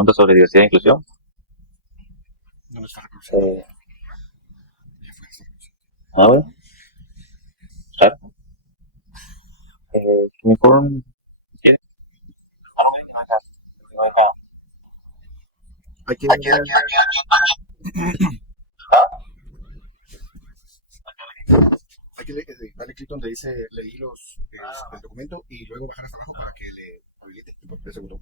pregunta sobre diversidad e inclusión. No está reproduciendo. Ya fue esta reproducción. Bueno, claro. Mejor. ¿Quieres? Hay que darle clic donde dice leí el documento y luego bajar hasta abajo para que le habilite el segundo.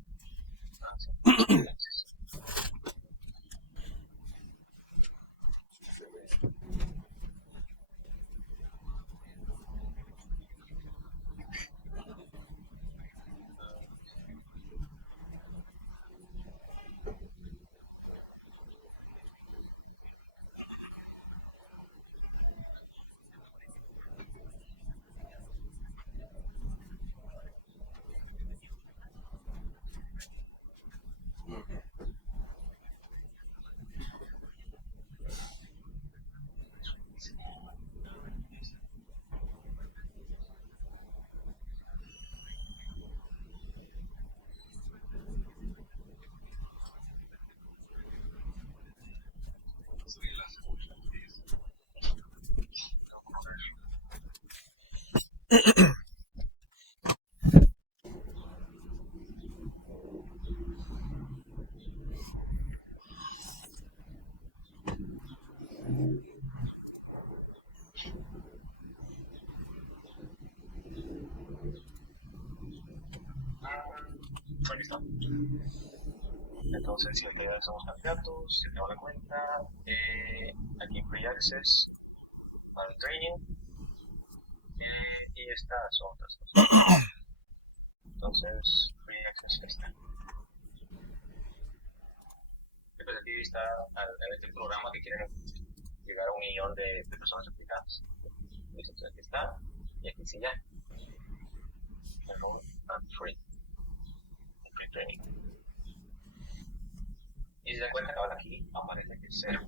Entonces, si ya somos candidatos, ya tengo la cuenta, aquí Free Access para el training, y estas son otras cosas. Entonces, Free Access está. Pues aquí está en este programa que quieren llegar a 1 millón de personas aplicadas. Entonces aquí está, y aquí sí ya. Enroll and Free Training. Y si se dan cuenta, acá aquí aparece que es 0.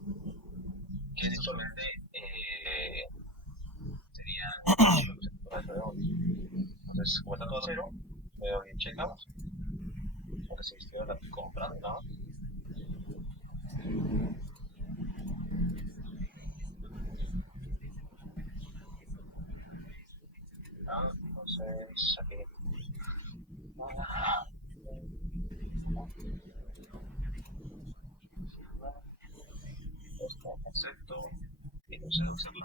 Que esto solamente sería. Entonces, como está todo a 0, le doy checkout. Porque si estoy comprando nada. Entonces, aquí. Esto, acepto. Y entonces hacerlo.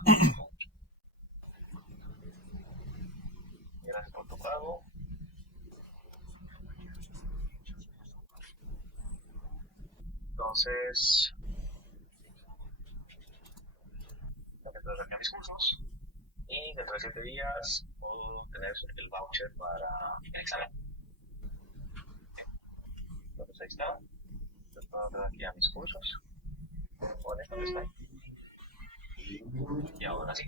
Gracias por tu pago. Entonces, tengo que traer mis cursos. Y dentro de 7 días puedo tener el voucher para el examen. Entonces ahí está. Entonces puedo dar aquí a mis cursos. Bueno, esto está ahí. Y ahora sí.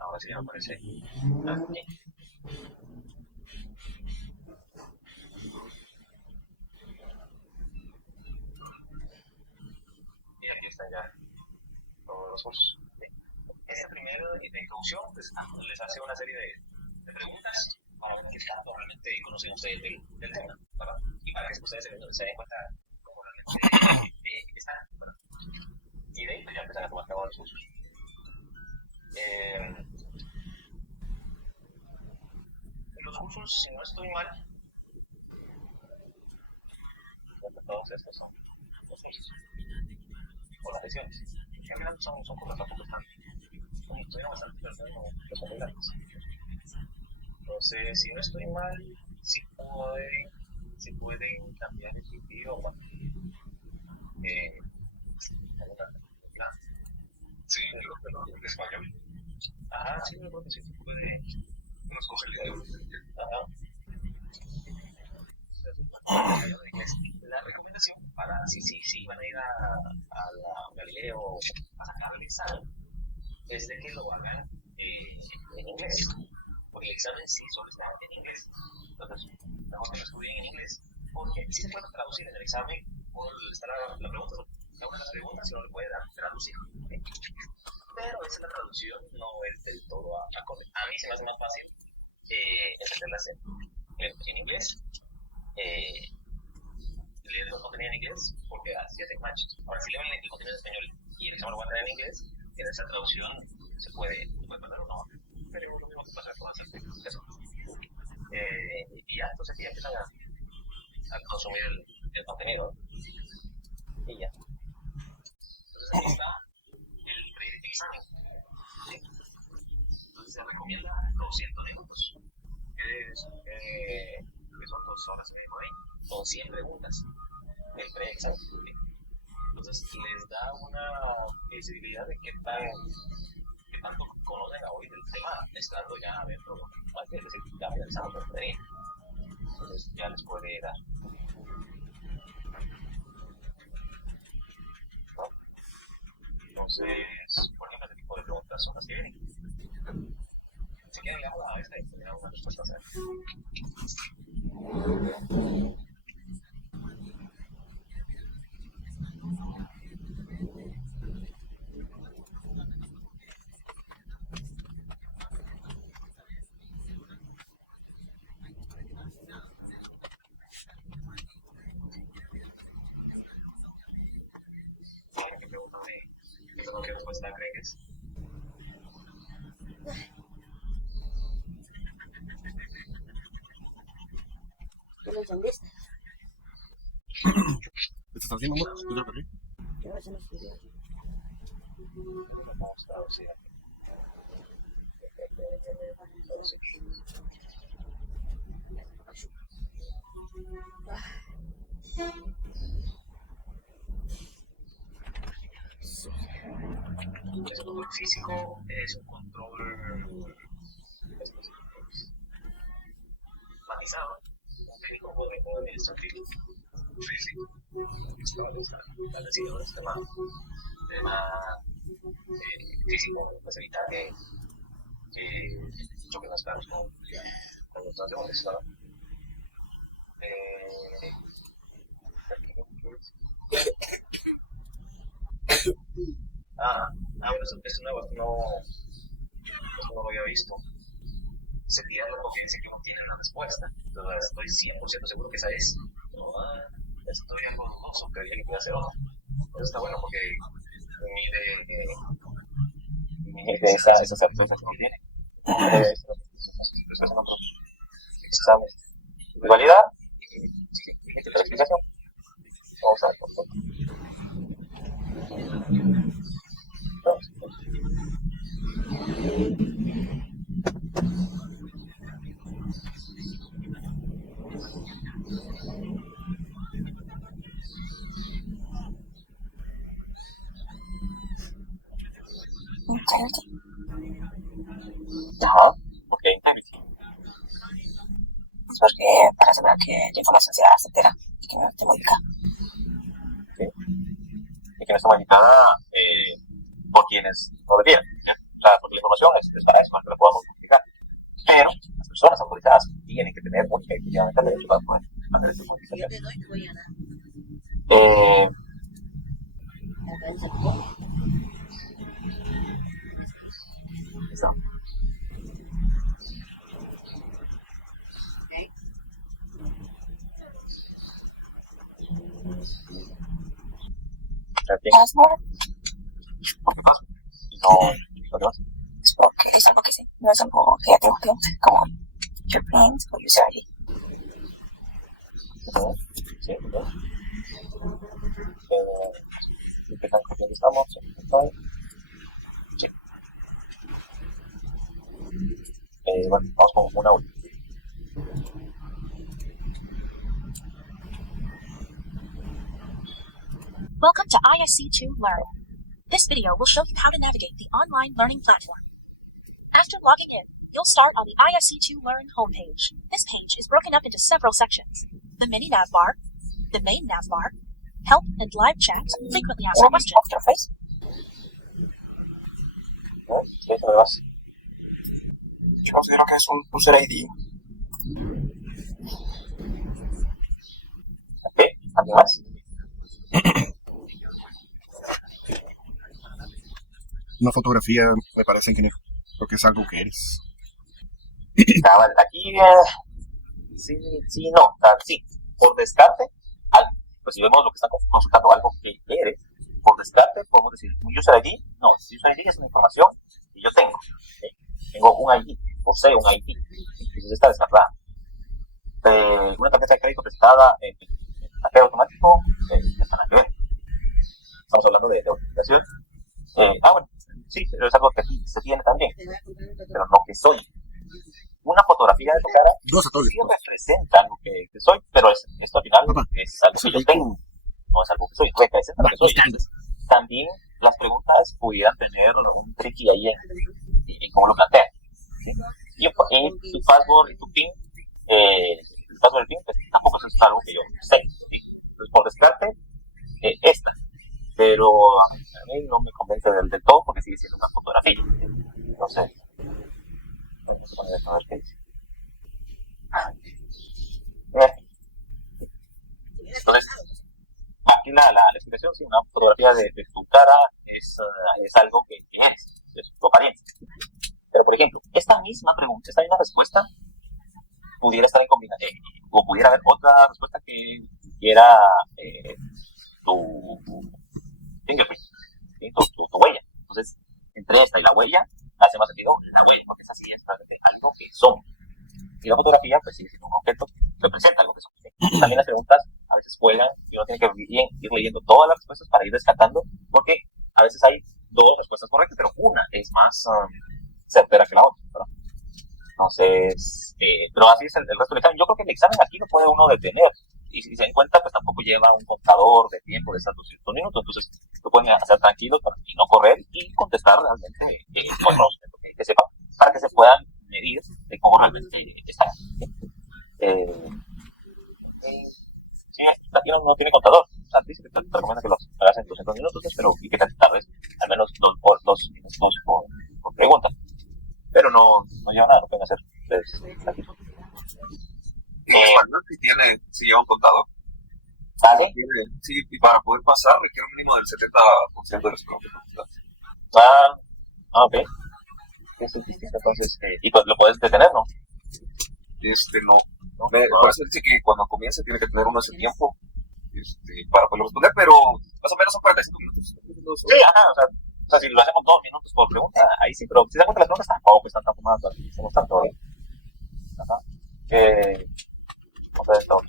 Ahora sí me aparece aquí. Y aquí están ya todos los cursos. Esta primera introducción pues, les hace una serie de preguntas para ver qué tanto realmente conocen ustedes del tema, ¿verdad? Y para que ustedes se den cuenta cómo realmente están, ¿verdad? Y de ahí pues, ya empiezan a tomar cada uno de los cursos. Los cursos, si no estoy mal, todos estos son los cursos o las sesiones. Que al final son cursos tampoco están. Estuvieron bastante, pero son muy grandes. Entonces, si no estoy mal, si pueden cambiar el idioma. Sí, pero en español. Ajá, sí, yo creo que sí se puede. Uno escoge el idioma. Ajá. La recomendación para si van a ir a la Galileo a sacar el examen es de que lo hagan en inglés. Porque el examen sí solo está en inglés. Entonces, mejor que lo estudien en inglés. Porque sí se puede traducir en el examen. Está la pregunta, una de las preguntas y uno le puede traducir. ¿Okay? Pero esa la traducción no es del todo acorde. A mí se me hace más fácil entenderlas en inglés. leer el contenido en inglés, porque así es el match. Ahora, si leen el contenido en español y el examen lo van a tener en inglés, en esa traducción se puede perder o no. Pero lo mismo que pasa con las aplicaciones. Y ya, entonces ya empiezan a consumir el contenido. Y ya. Entonces aquí está el examen. ¿Sí? Entonces se recomienda 200 minutos. Que son 2 horas y media por ahí. Son 100 preguntas. El pre-examen. ¿Sí? Entonces les da una visibilidad de qué tanto conocen a hoy del tema, estando ya adentro, más que decir, ya finalizando la contenido. Entonces ya les puede dar. Entonces, por ejemplo, este tipo de preguntas son las que vienen. Si quieren, le hago a esta y tenemos una respuesta. ¿Qué respuesta creen que es? ¿Tú lo entendiste? ¿Qué estás haciendo, amor? ¿Tú te lo perdí? Yo no sé los videos. Vamos a traducir. Es un control físico, es un control matizado, un técnico o administrativo físico. Está decidido el tema físico, pues evitar que choquen las carros con los transeúntes, ¿no? Bueno, es nuevo, esto no lo había visto. Se pierde porque dice que no tiene una respuesta. Entonces, estoy 100% seguro que esa es. No, estoy algo dudoso, creía que puede ser otra. Eso está bueno porque mide esas certezas que tiene. Después en otro examen de validad y la explicación. Vamos a ver por favor. Ajá, ¿por qué Integrity? Pues porque para asegurar que la información sea certera y que no esté modificada. ¿Sí? Y que no esté modificada por quienes no debieran. O sea, porque la información es para eso, para que la podamos modificar. Pero las personas autorizadas tienen que tener única y exclusivamente el derecho para poder hacer esa modificación. Yo te doy, te voy a dar. Está. Password. ¿Por qué pasa? Y no demás. Es porque es algo que sí, no es algo que ya tengo que hacer, como your print o user ID. Sí, entonces. ¿Qué tan confiados estamos? Sí. Bueno, vamos con una última. Welcome to ISC2 Learn. This video will show you how to navigate the online learning platform. After logging in, you'll start on the ISC2 Learn homepage. This page is broken up into several sections. The mini navbar, the main navbar, help and live chat, frequently asked questions. Afterface. ¿Sí? ¿Qué me vas? Yo considero que es un user ID. ¿Ok? ¿Alguien más? Una fotografía me parece que no, porque es algo que eres. Aquí, sí, no, sí. por descarte, pues si vemos lo que están consultando, algo que eres, por descarte podemos decir un user ID. No, user ID es una información que yo tengo. ¿Sí? Tengo un ID, posee un ID, entonces está descartada. Una tarjeta de crédito prestada en cajero automático, no está nada que ver. Estamos hablando de autenticación. Bueno, sí, pero es algo que aquí se tiene también, pero no que soy. Una fotografía de tu cara sí representa lo que soy, pero esto al final es algo que yo tengo, no es algo que soy, representa lo que soy. Entonces, también las preguntas pudieran tener un tricky ahí en cómo lo plantean. ¿Sí? Y tu password y tu PIN, el password y el PIN, pues, tampoco es algo que yo sé. ¿Sí? Entonces, por descarte, esta. Pero a mí no me convence del todo porque sigue siendo una fotografía. Entonces, vamos a poner esto a ver qué dice. Entonces, aquí la explicación, sí, una fotografía de tu cara es algo que es tu apariencia. Pero, por ejemplo, esta misma pregunta, esta misma respuesta pudiera estar en combinación, o pudiera haber otra respuesta que era tu fingerprint, ¿sí? tu huella. Entonces, entre esta y la huella, hace más sentido la huella, porque es así, es realmente algo que somos. Y la fotografía, pues sigue siendo un objeto que representa algo que somos. ¿Sí? También las preguntas a veces cuelgan y uno tiene que ir leyendo todas las respuestas para ir descartando, porque a veces hay dos respuestas correctas, pero una es más certera que la otra, ¿verdad? Entonces, pero así es el resto del examen. Yo creo que el examen aquí lo puede uno detener. Y si se den cuenta, pues tampoco lleva un contador de tiempo de estos 200 minutos. Entonces, lo pueden hacer tranquilos y no correr y contestar realmente con conocimiento que sepan, para que se puedan medir de cómo realmente están. Sí, aquí no tiene contador. O sea, dice que te recomienda que lo hagas en 200 minutos, pero y que te tardes al menos 2 minutos por pregunta. Pero no lleva nada, lo pueden hacer aquí. Si lleva un contador. ¿Vale? Sí, y para poder pasar requiere un mínimo del 70% de los conocimientos. Ok. Eso es distinto, entonces, y pues lo puedes detener, ¿no? No. Me parece que cuando comience tiene que tener uno ese tiempo para poder responder, pero más o menos son 45 minutos. Sí, o sea, si lo hacemos 2 minutos por pregunta, ahí sí, pero si se dan cuenta las preguntas tampoco están tan fumadas, no están todo bien. Ajá. Vamos a ver esta otra.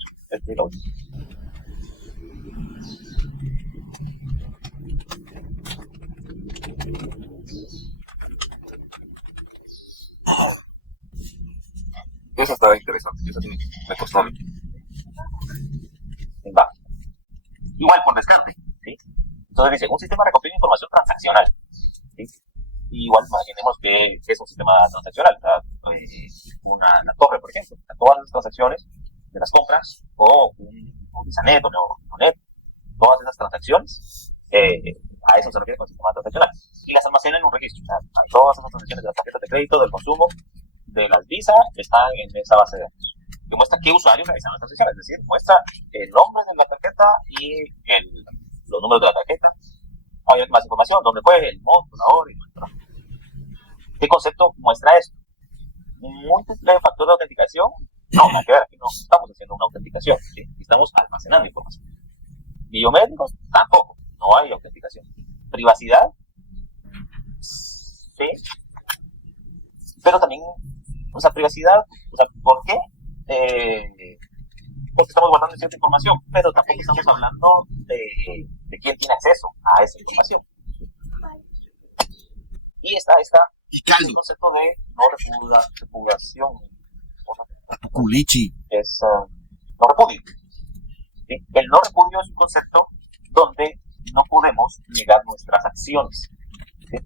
Eso estaba interesante, eso sí me costó a mí. Va. Igual por descarte, ¿sí? Entonces dice, un sistema recopila información transaccional, ¿sí? Y igual imaginemos que es un sistema transaccional, una torre, por ejemplo, todas las transacciones de las compras, o un Bisanet o Neonet, todas esas transacciones, a eso se refiere con el sistema transaccional. Y las almacena en un registro. O sea, todas esas transacciones de las tarjetas de crédito, del consumo, de las Visa, están en esa base de datos. Que muestra qué usuarios realizaron las transacciones, es decir, muestra el nombre de la tarjeta y los números de la tarjeta. Hay más información, dónde fue, el monto, la hora, etc. ¿Qué concepto muestra esto? Múltiple factor de autenticación. No, nada que ver, aquí no estamos haciendo una autenticación, ¿sí? Estamos almacenando información. Biométricos, tampoco, no hay autenticación. Privacidad, sí, pero también, o sea, privacidad, o sea, ¿por qué? Porque estamos guardando cierta información, pero tampoco estamos hablando de quién tiene acceso a esa información. Y está el concepto de no repudiación. Culichi. Es no repudio. ¿Sí? El no repudio es un concepto donde no podemos negar nuestras acciones. ¿Sí?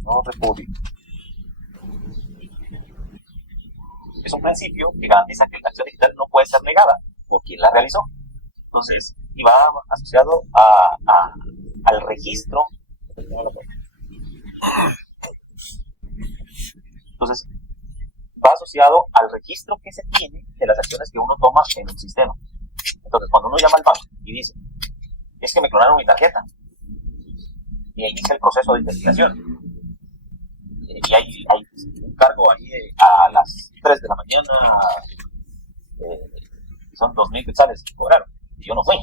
No repudio. Es un principio que garantiza que la acción digital no puede ser negada por quien la realizó. Entonces, y va asociado al registro. Entonces, va asociado al registro que se tiene de las acciones que uno toma en un sistema. Entonces, cuando uno llama al banco y dice, es que me clonaron mi tarjeta, y inicia el proceso de investigación, y hay un cargo ahí a las 3 de la mañana son 2.000 quetzales que cobraron, y yo no fui.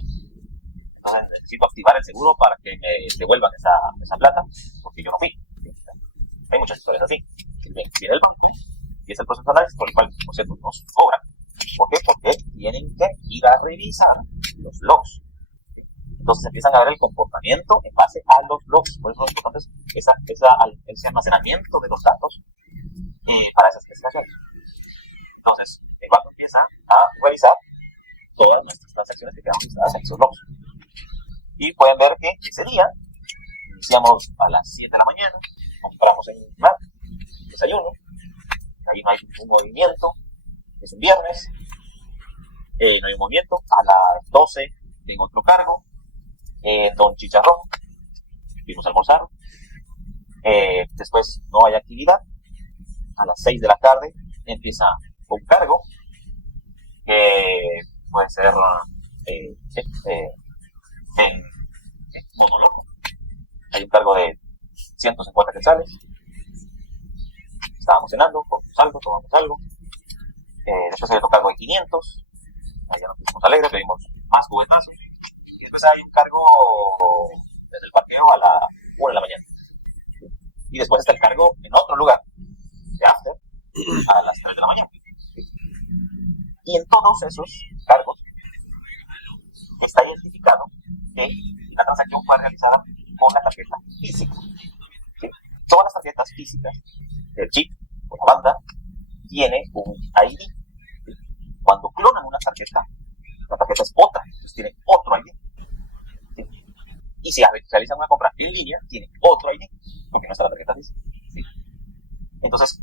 Entonces necesito activar el seguro para que me devuelvan esa plata, porque yo no fui. Hay muchas historias así. Viene el banco y es el proceso de análisis por el cual, por cierto, nos cobran. ¿Por qué? Porque tienen que ir a revisar los logs. Entonces empiezan a ver el comportamiento en base a los logs. Por eso lo importante es ese almacenamiento de los datos para esas especificaciones. Entonces, el banco empieza a revisar todas nuestras transacciones que quedan registradas en esos logs. Y pueden ver que ese día iniciamos a las 7 de la mañana, compramos en Mac, desayuno, ahí no hay ningún movimiento, es un viernes, no hay un movimiento, a las 12 en otro cargo, Don Chicharrón, fuimos a almorzar, después no hay actividad, a las 6 de la tarde empieza un cargo, puede ser en monólogo, hay un cargo de 150 quetzales, estábamos cenando, tomamos algo, después hay otro cargo de 500, ahí ya nos pusimos alegres, pedimos más cubetazos, y después hay un cargo desde el parqueo a la 1 de la mañana, y después está el cargo en otro lugar, de after, a las 3 de la mañana, y en todos esos cargos está identificado que la transacción fue realizada con la tarjeta física. ¿Sí? Todas las tarjetas físicas del chip o la banda tiene un ID. ¿Sí? Cuando clonan una tarjeta, la tarjeta es otra, entonces tiene otro ID. ¿Sí? Y si realizan una compra en línea, tiene otro ID, porque no está la tarjeta física. ¿Sí? Entonces,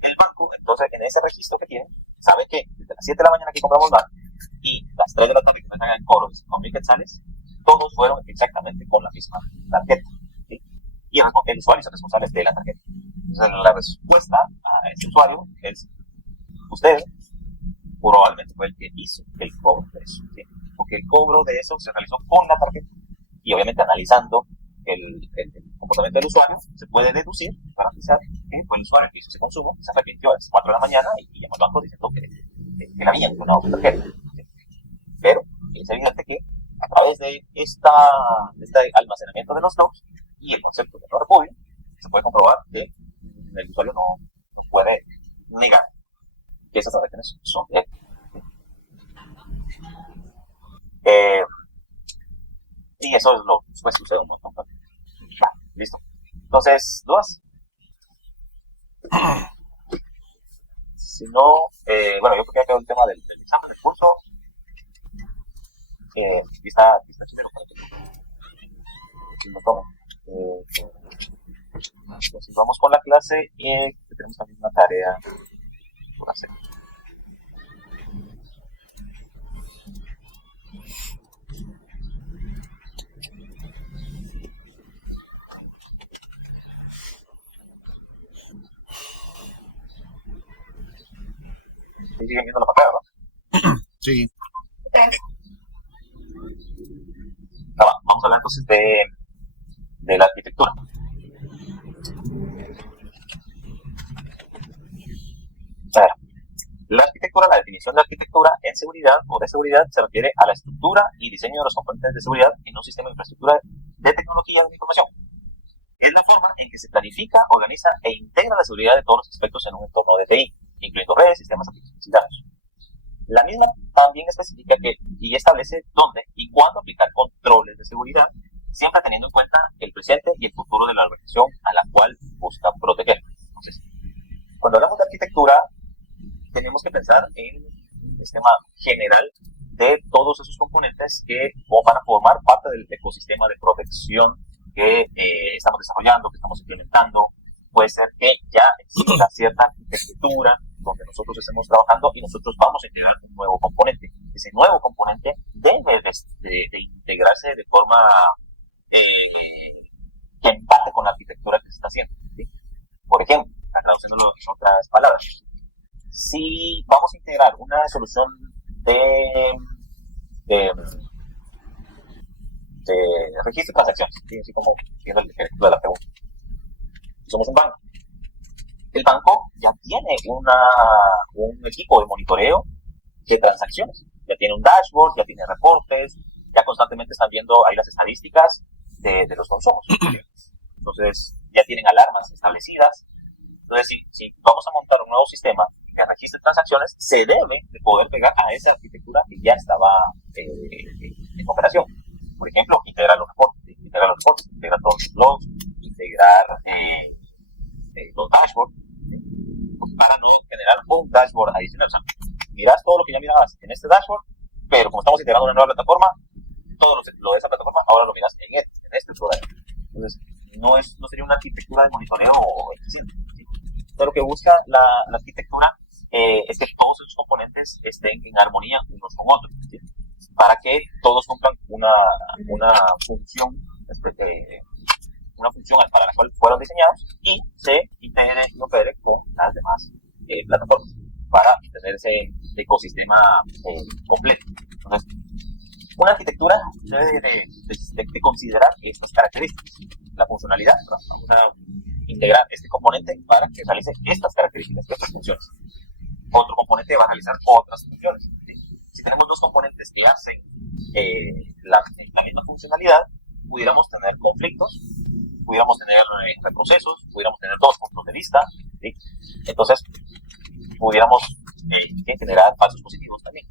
el banco, en ese registro que tiene, sabe que desde las 7 de la mañana que compramos nada y las 3 de la tarde que me hagan el cobro de 5.000 quetzales, todos fueron exactamente con la misma tarjeta. ¿Sí? Y el usuario es el responsable de la tarjeta. Entonces, la respuesta a ese usuario es: usted probablemente fue el que hizo el cobro de eso. ¿Sí? Porque el cobro de eso se realizó con la tarjeta. Y obviamente, analizando el comportamiento del usuario, se puede deducir, garantizar que fue el usuario que hizo ese consumo, se arrepintió a las 4 de la mañana y llamó al banco diciendo que la habían clonado su tarjeta. ¿Sí? Pero es evidente que a través de este almacenamiento de los logs y el concepto de no repudio, se puede comprobar que el usuario no puede negar que esas transacciones son de él. Y eso es lo que después sucede un montón. Listo. Entonces, dudas. Si no, bueno, yo creo que ya quedó el tema del examen del curso. Y está chévere para que lo tomen. Entonces vamos con la clase y tenemos también una tarea por hacer. Y siguen viendo la pantalla, ¿no? Sí. Vamos a hablar entonces de la arquitectura. A ver, la arquitectura, la definición de arquitectura en seguridad o de seguridad se refiere a la estructura y diseño de los componentes de seguridad en un sistema de infraestructura de tecnología de la información. Es la forma en que se planifica, organiza e integra la seguridad de todos los aspectos en un entorno de TI, incluyendo redes, sistemas, aplicaciones y datos. La misma también especifica y establece dónde y cuándo aplicar controles de seguridad, siempre teniendo en cuenta el presente y el futuro de la organización a la cual busca proteger. Entonces, cuando hablamos de arquitectura, tenemos que pensar en un esquema general de todos esos componentes que van a formar parte del ecosistema de protección que estamos desarrollando, que estamos implementando. Puede ser que ya exista cierta arquitectura donde nosotros estemos trabajando y nosotros vamos a integrar un nuevo componente. Ese nuevo componente debe de integrarse de forma que empate con la arquitectura que se está haciendo. ¿Sí? Por ejemplo, traduciéndolo en otras palabras, si vamos a integrar una solución de registro de transacciones, ¿sí? Así como viendo el ejemplo de la pregunta. Si somos un banco, el banco ya tiene un equipo de monitoreo de transacciones. ya tiene un dashboard, ya tiene reportes, ya constantemente están viendo ahí las estadísticas de los consumos. Entonces, ya tienen alarmas establecidas. Entonces, si vamos a montar un nuevo sistema que registre transacciones, se debe de poder pegar a esa arquitectura que ya estaba en operación. Por ejemplo, integrar los reportes, integrar todos los logs, integrar los dashboards, para no generar un dashboard adicional. O sea, miras todo lo que ya mirabas en este dashboard, pero como estamos integrando una nueva plataforma, todo lo de esa plataforma ahora lo miras en este otro dashboard. Entonces, no sería una arquitectura de monitoreo eficiente. Todo lo que busca la arquitectura es que todos esos componentes estén en armonía unos con otros, ¿sí? Para que todos cumplan una función para la cual fueron diseñados y se integre y opere con las demás plataformas para tener ese ecosistema completo. Entonces, una arquitectura debe de considerar estas características. La funcionalidad, vamos a integrar este componente para que realice estas características, estas funciones. Otro componente va a realizar otras funciones, ¿sí? Si tenemos dos componentes que hacen la misma funcionalidad, pudiéramos tener conflictos, pudiéramos tener reprocesos, pudiéramos tener dos puntos de vista, ¿sí? Entonces pudiéramos generar falsos positivos también.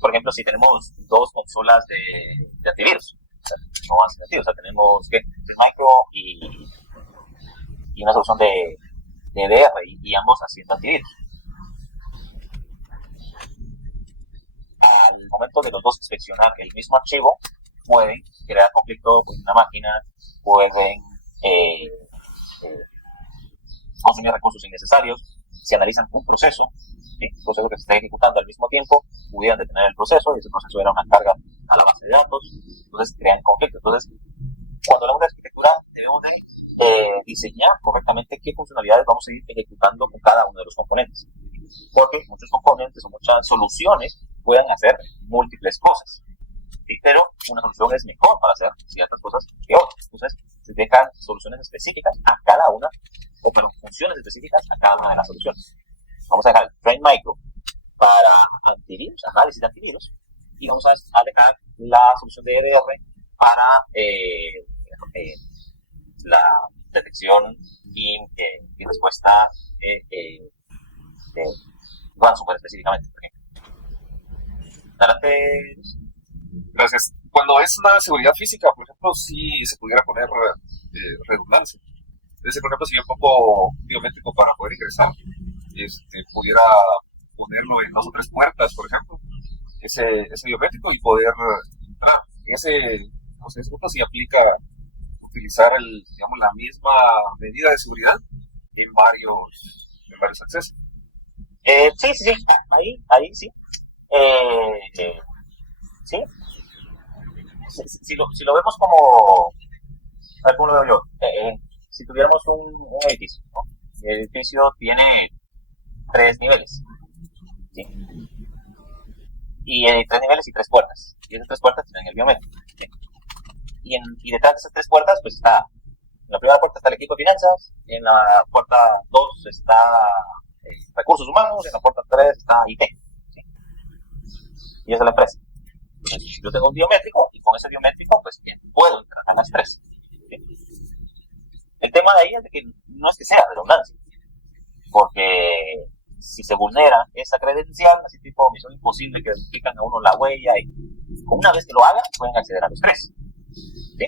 Por ejemplo, si tenemos dos consolas de antivirus, o sea, no hace sentido. O sea, tenemos Micro y una solución de EDR y ambos haciendo antivirus. Al momento de los dos inspeccionar el mismo archivo, pueden crear conflicto con una máquina, pueden consumir recursos innecesarios. Si analizan un proceso, ¿sí? Un proceso que se está ejecutando al mismo tiempo, pudieran detener el proceso y ese proceso era una carga a la base de datos, entonces crean conflicto. Entonces, cuando hablamos de arquitectura, debemos de diseñar correctamente qué funcionalidades vamos a ir ejecutando con cada uno de los componentes, porque muchos componentes o muchas soluciones pueden hacer múltiples cosas, ¿sí? Pero una solución es mejor para hacer ciertas cosas que otras. Entonces, se dejan soluciones específicas a cada una, funciones específicas a cada una de las soluciones. Vamos a dejar el Trend Micro para antivirus, análisis de antivirus, y vamos a dejar la solución de EDR para la detección y respuesta de ransomware específicamente. Adelante. Gracias. Cuando es una seguridad física, por ejemplo, sí se pudiera poner redundancia. Es decir, por ejemplo, si yo pongo biométrico para poder ingresar, pudiera ponerlo en 2 o 3 puertas, por ejemplo, ese biométrico y poder entrar. Ese punto sí aplica utilizar la misma medida de seguridad en varios accesos. Sí. Ahí sí. Sí. Si lo vemos como, a ver, ¿cómo lo veo yo? Si tuviéramos un edificio, ¿no? El edificio tiene 3 niveles, ¿sí? Y 3 niveles y 3 puertas. Y esas 3 puertas tienen el biométrico, ¿sí? Y detrás de esas 3 puertas, pues está, en la primera puerta está el equipo de finanzas, en la puerta 2 está recursos humanos, en la puerta 3 está IT, ¿sí? Y esa es la empresa. Entonces, yo tengo un biométrico y con ese biométrico, pues bien, puedo entrar a las 3. ¿Sí? El tema de ahí es de que no es que sea redundancia, porque si se vulnera esa credencial, así tipo misión imposible que identifican a uno la huella, y una vez que lo hagan, pueden acceder a los 3. ¿Sí?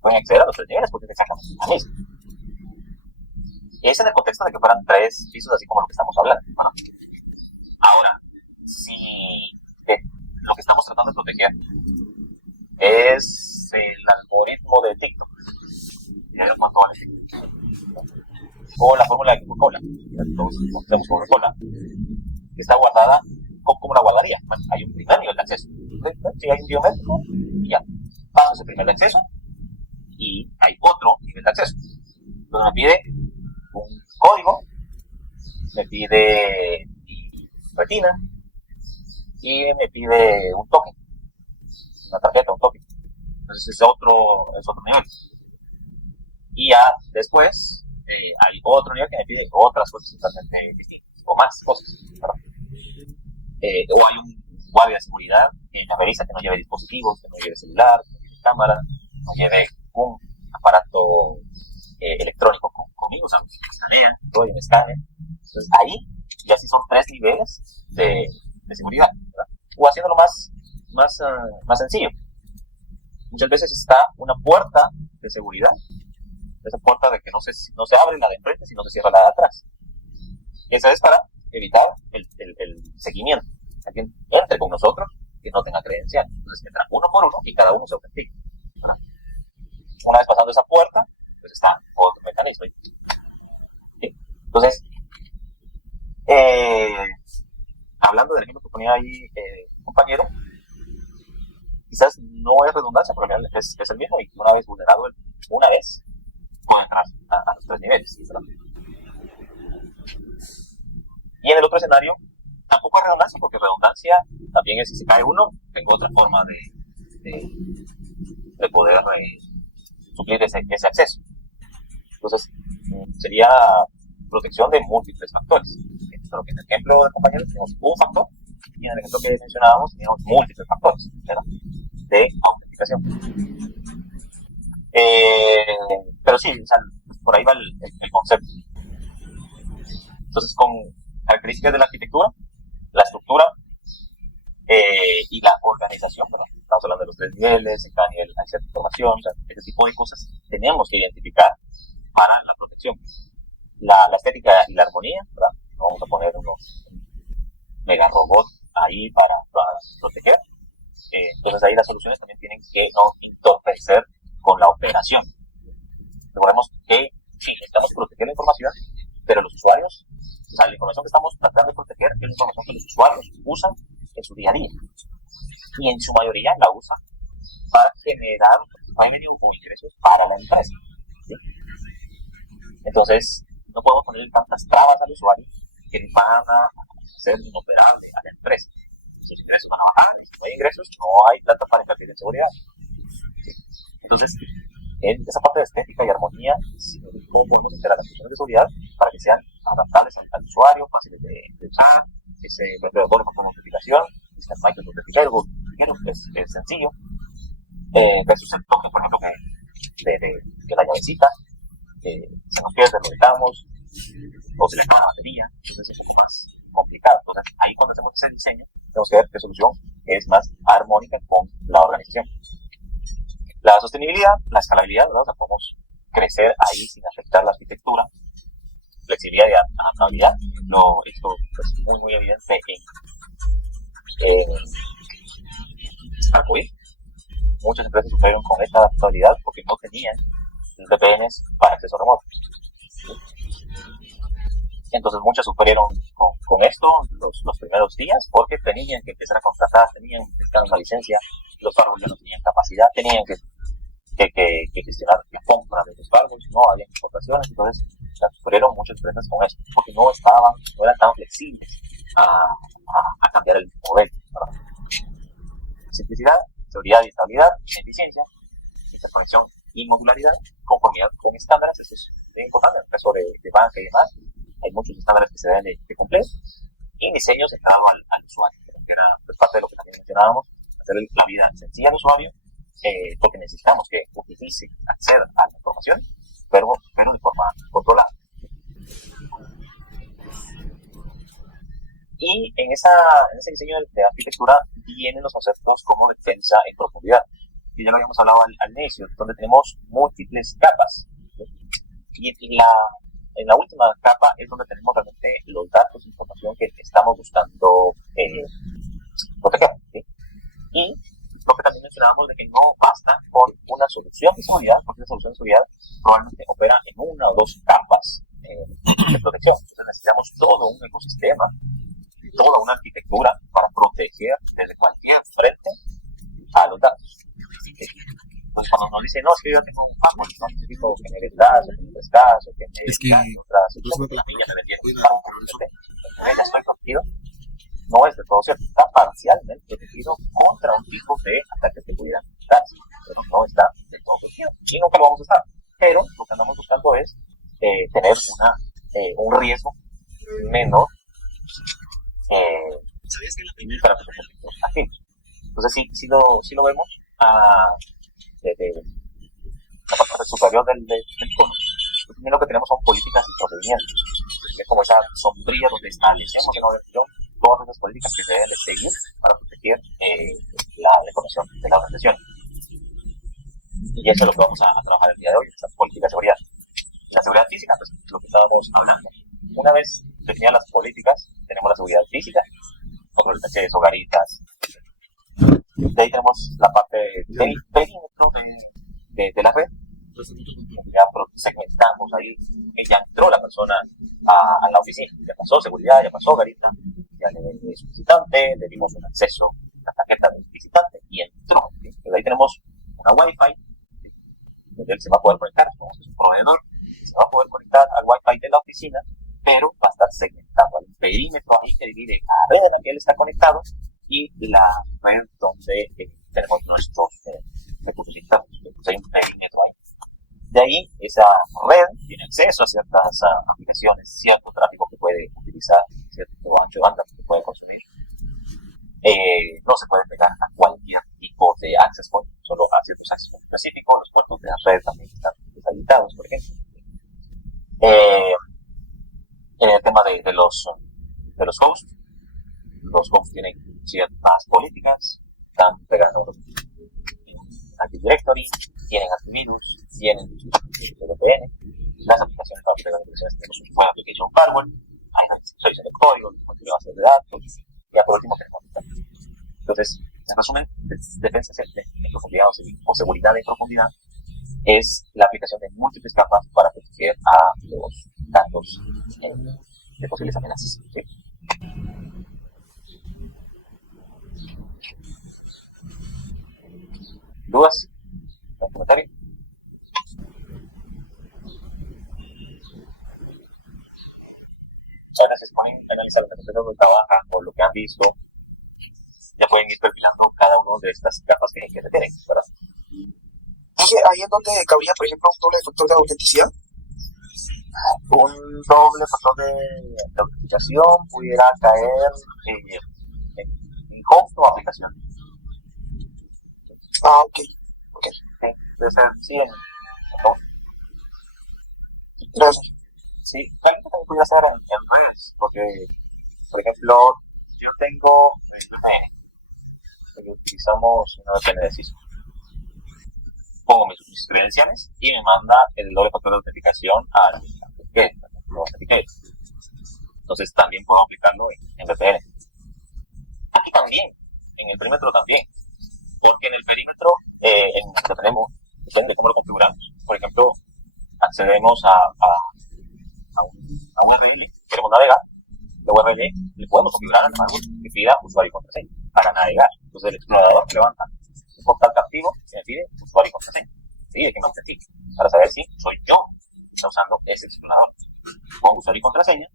Pueden acceder a los 3 niveles porque es exactamente la misma. Es en el contexto de que fueran 3 pisos, así como lo que estamos hablando. Bueno, ahora, si lo que estamos tratando de proteger es el algoritmo de TikTok, ya vieron cuánto vale TikTok, o la fórmula de Coca-Cola, todos conocemos Coca-Cola, que está guardada, ¿cómo la guardaría? Bueno, hay un primer nivel de acceso. Si hay un biométrico, y ya, paso ese primer de acceso, y hay otro nivel de acceso, donde me pide un código, me pide retina, y me pide un token, una tarjeta, un token. Entonces es otro nivel. Y ya después hay otro nivel que me pide otras cosas totalmente distintas, o más cosas, ¿verdad? O hay guardia de seguridad que me revisa que no lleve dispositivos, que no lleve celular, que no lleve cámara, no lleve un aparato electrónico conmigo, o sea, me escanean, todo y me escanean. Entonces ahí ya sí son 3 niveles de seguridad, ¿verdad? O haciéndolo más sencillo. Muchas veces está una puerta de seguridad, esa puerta de que no se abre la de enfrente, sino se cierra la de atrás. Esa es para evitar el seguimiento. Alguien entre con nosotros que no tenga credencial. Entonces entra uno por uno y cada uno se autentica. Una vez pasando esa puerta, pues está otro mecanismo. ¿Sí? Entonces, hablando del ejemplo que ponía ahí un compañero, quizás no es redundancia, pero es el mismo, y una vez vulnerado una vez, puede entrar a los 3 niveles, ¿verdad? Y en el otro escenario, tampoco es redundancia, porque redundancia también es si se cae uno, tengo otra forma de poder suplir ese acceso. Entonces, sería protección de múltiples factores. Pero que en el ejemplo del compañero tenemos un factor, y en el ejemplo que mencionábamos teníamos múltiples factores, ¿verdad?, de autenticación. Pero sí, o sea, por ahí va el concepto. Entonces, con características de la arquitectura, la estructura y la organización, ¿verdad? Estamos hablando de los 3 niveles, en cada nivel hay cierta información, o sea, ese tipo de cosas tenemos que identificar para la protección. La estética y la armonía, ¿verdad? No vamos a poner unos mega robots ahí para proteger. Entonces ahí las soluciones también tienen que no entorpecer con la operación. Recordemos que sí, necesitamos proteger la información, pero los usuarios, o sea, la información que estamos tratando de proteger es la información que los usuarios usan en su día a día. Y en su mayoría la usan para generar revenue o ingresos para la empresa. ¿Sí? Entonces, no podemos poner tantas trabas al usuario que van a hacer inoperable a la empresa. Sus ingresos van a bajar, y si no hay ingresos, no hay plata para invertir en seguridad. ¿Sí? Entonces, en esa parte de estética y armonía, ¿cómo podemos hacer las funciones de seguridad para que sean adaptables al usuario, fáciles de usar, que se método de con notificación, que Microsoft Notification, que es sencillo, versus el toque, por ejemplo, que la llavecita, se nos pierde, lo dejamos, o se le acaba la batería, entonces es un poco más complicado. Entonces, ahí cuando hacemos ese diseño, tenemos que ver qué solución es más armónica con la organización. La sostenibilidad, la escalabilidad, ¿verdad? O sea, podemos crecer ahí sin afectar la arquitectura. Flexibilidad y adaptabilidad, esto es muy, muy evidente al COVID. Muchas empresas sufrieron con esta adaptabilidad porque no tenían VPNs para acceso remoto. Entonces muchas sufrieron con esto los primeros días porque tenían que empezar a contratar, necesitaban una licencia, los firewalls ya no tenían capacidad, tenían que gestionar la compra de los firewalls, no había importaciones, entonces sufrieron muchas empresas con esto porque no eran tan flexibles a cambiar el modelo, ¿verdad? Simplicidad, seguridad y estabilidad, eficiencia, interconexión y modularidad, conformidad con estándares, eso es muy importante en el caso de banca y demás. Hay muchos estándares que se deben de cumplir, y diseño centrado al usuario, que era parte de lo que también mencionábamos, hacer la vida sencilla al usuario, porque necesitamos que utilice, acceda a la información, pero de forma controlada. Y en ese diseño de arquitectura vienen los conceptos como defensa en profundidad, que ya lo habíamos hablado al inicio, donde tenemos múltiples capas, ¿sí? Y en la última capa es donde tenemos realmente los datos e información que estamos buscando proteger, ¿sí? Y lo que también mencionábamos de que no basta con una solución de seguridad, porque esa solución de seguridad probablemente opera en 1 o 2 capas de protección. Entonces necesitamos todo un ecosistema, toda una arquitectura para proteger desde cualquier frente a los datos. Pues cuando nos dicen, no, es que yo tengo un firewall, no necesito que me des gas, o que me des gas, o que me des otra solución, que la mía me vendieron un firewall, ya estoy protegido, no es de todo cierto, está parcialmente protegido contra un tipo de ataques que pudieran darse, pero no está del todo protegido, y nunca lo vamos a estar, pero lo que andamos buscando es tener un riesgo menor para que los conflictos activos. Entonces sí lo vemos desde la parte superior del icono. Primero que tenemos son políticas y procedimientos. Es como esa sombrilla donde establecemos en la organización todas esas políticas que se deben de seguir para proteger la información de la organización. Y eso es lo que vamos a trabajar el día de hoy, esta política de seguridad. La seguridad física, pues lo que estábamos hablando. Una vez definidas las políticas, tenemos la seguridad física, control de acceso, garitas. De ahí tenemos la parte del perímetro de la red. Ya segmentamos ahí, ya entró la persona a la oficina, ya pasó seguridad, ya pasó garita, ya le dimos visitante, le dimos un acceso, la tarjeta del visitante y entró. ¿Sí? Entonces ahí tenemos una Wi-Fi, donde él se va a poder conectar, como es un proveedor, se va a poder conectar al Wi-Fi de la oficina, pero va a estar segmentado. Hay un perímetro ahí que divide la red en la que él está conectado y la red donde tenemos nuestros recursos internos. Entonces hay un perímetro ahí. De ahí, esa red tiene acceso a ciertas aplicaciones, cierto tráfico que puede utilizar, cierto ancho de banda que puede consumir. No se puede pegar a cualquier tipo de access point, solo a ciertos access points específicos. Los puertos de la red también están deshabilitados, por ejemplo. En el tema de los hosts, los hosts tienen ciertas políticas, están pegando Active Directory, tienen antivirus, tienen VPN, las aplicaciones para pegar aplicaciones tenemos un Web Application Firewall, hay revisión de código, de bases de datos, y por último tenemos. Entonces, en resumen, defensa en profundidad o seguridad en profundidad es la aplicación de múltiples capas para proteger a los datos de posibles amenazas. ¿Sí? ¿Dudas? ¿Un comentario? Ahora se ponen a analizar los métodos donde trabajan o lo que han visto, ya pueden ir perfilando cada una de estas capas que se tienen, ¿verdad? Ahí es donde cabría, por ejemplo, un doble factor de autenticidad. Un doble factor de autenticación pudiera caer en host o aplicación. Ok. Sí, debe ser, sí, en host. Gracias. Sí, también pudiera ser en redes, porque, por ejemplo, yo tengo utilizamos una VPN de Cisco. Pongo mis credenciales y me manda el doble factor de autenticación al Authenticator. Entonces también puedo aplicarlo en VPN. Aquí también, en el perímetro también, porque en el perímetro lo tenemos, depende de cómo lo configuramos. Por ejemplo, accedemos a un URL, queremos navegar, la URL le podemos configurar al firewall que pida usuario y contraseña para navegar. Entonces el explorador levanta un portal captivo que me pide usuario y contraseña. Sí, de que me autentique, para saber si soy yo que está usando ese explorador. Pongo usuario y contraseña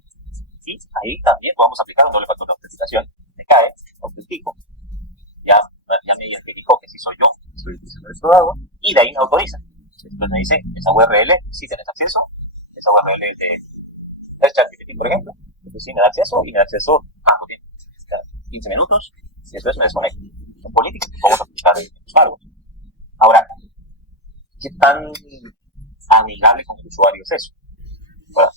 y ahí también podemos aplicar un doble factor de autenticación. Me cae, autentico, ya me identificó que sí soy yo, estoy utilizando el explorador y de ahí me autoriza. Después me dice, esa URL sí tienes acceso, esa URL de ChatGPT, por ejemplo. Entonces sí me da acceso y me da acceso ¿cuánto tiempo? 15 minutos y después me desconecto. En política vamos a aplicar los cargos. Ahora, ¿qué tan amigable con el usuario es eso? Bueno,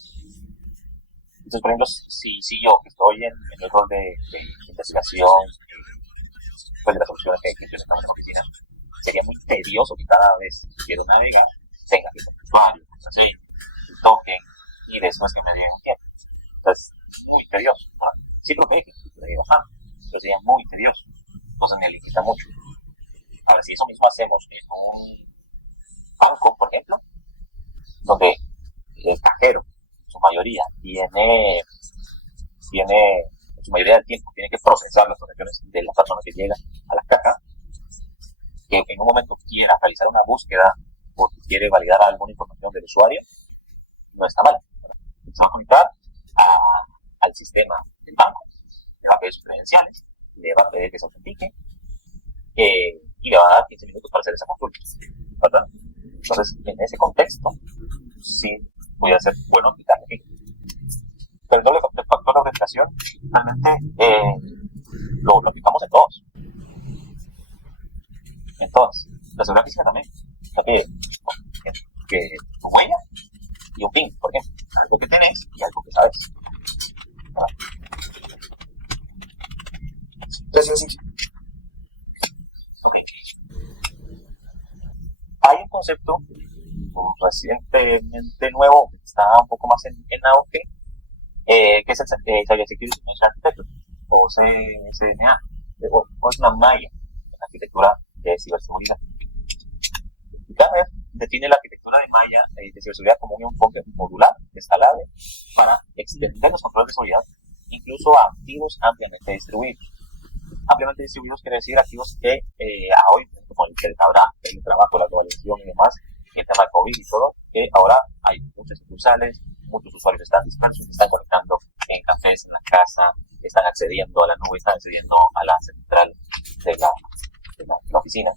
entonces, por ejemplo, si yo que estoy en el rol de investigación pues de las soluciones que yo tengo en la oficina, sería muy tedioso que cada vez que quiero navegar tenga que ser usuario, contraseña, token y después que me diga un tiempo. Entonces, muy tedioso. Sí, creo que es bastante, pero sería muy tedioso. Entonces me limita mucho. Ahora, si eso mismo hacemos en un banco, por ejemplo, donde el cajero, en su mayoría, tiene en su mayoría del tiempo, tiene que procesar las transacciones de la persona que llega a la caja, que en un momento quiera realizar una búsqueda porque quiere validar alguna información del usuario, no está mal. Se va a conectar al sistema del banco, le va a pedir sus credenciales, le va a pedir que se autentique y le va a dar 15 minutos para hacer esa consulta, ¿verdad? Entonces, en ese contexto, sí pudiera ser bueno aplicarlo aquí. Pero el doble factor de autenticación realmente lo aplicamos en todos. En todas. La seguridad física también. O sea, que tu huella y un PIN, por ejemplo. Algo que tenés y algo que sabes. Gracias. Ok. Hay un concepto recientemente nuevo que está un poco más en auge, que es el Cyber Security Information Architecture, o CSNA, o es una malla en la arquitectura de ciberseguridad. Gartner define la arquitectura de malla de ciberseguridad como un enfoque modular, escalable, para extender los controles de seguridad, incluso a activos ampliamente distribuidos. Ampliamente distribuidos quiere decir activos que a hoy, como el trabajo, la globalización y demás, el tema de COVID y todo, que ahora hay muchas sucursales, muchos usuarios están dispersos, están conectando en cafés, en la casa, están accediendo a la nube, están accediendo a la central de la oficina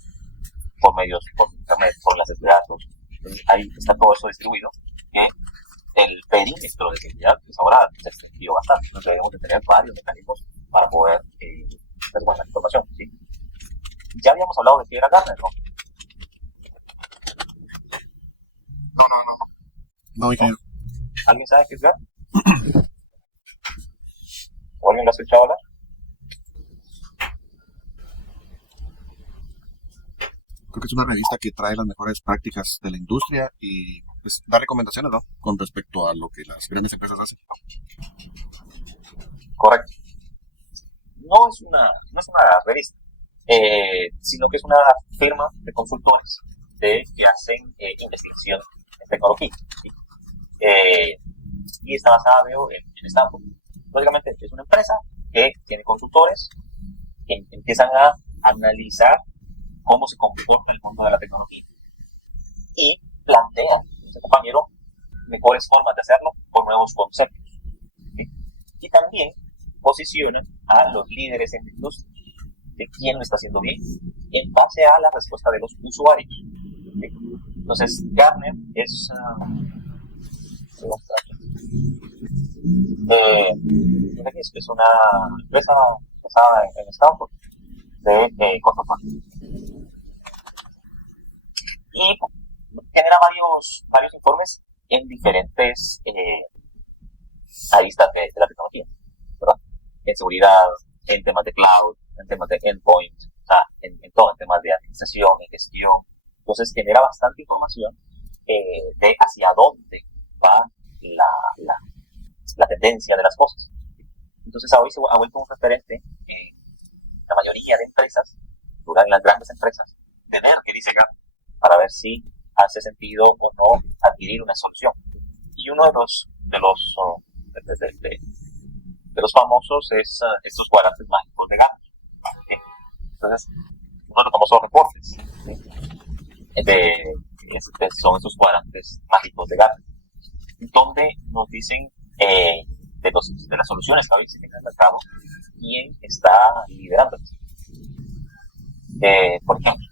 por internet, por las de datos. Entonces, ahí está todo eso distribuido, que el perímetro de seguridad pues ahora se extendió bastante. Entonces debemos de tener varios mecanismos para poder resguardar la información. ¿Sí? Ya habíamos hablado de qué era Gartner, ¿no? No, ingeniero. ¿Alguien sabe qué es Gartner? ¿O alguien lo ha escuchado hablar? Creo que es una revista que trae las mejores prácticas de la industria y pues, da recomendaciones, ¿no? Con respecto a lo que las grandes empresas hacen. Correcto. No es una revista, sino que es una firma de consultores que hacen investigación en tecnología. ¿Sí? Y está basada en Stanford. Básicamente es una empresa que tiene consultores que empiezan a analizar cómo se comporta el mundo de la tecnología y plantean, ese compañero, mejores formas de hacerlo con nuevos conceptos. ¿Sí? Y también posicionan a los líderes en la industria de quién lo está haciendo bien en base a la respuesta de los usuarios. ¿Sí? Entonces, Gartner es una empresa basada en Stanford de consultoría. Y genera varios informes en diferentes aristas de la tecnología, ¿verdad? En seguridad, en temas de cloud, en temas de endpoint, o sea, en todo, en temas de administración, en gestión. Entonces genera bastante información de hacia dónde va la tendencia de las cosas. Entonces hoy se ha vuelto un referente en la mayoría de empresas, en las grandes empresas, de ver qué dice Gartner, para ver si hace sentido o no adquirir una solución. Y uno de los famosos es estos cuadrantes mágicos de Gartner. ¿Sí? Entonces, nosotros tomamos los reportes, ¿sí? Son estos cuadrantes mágicos de Gartner, donde nos dicen de las soluciones que hoy existen en el mercado, quién está liderando. Por ejemplo,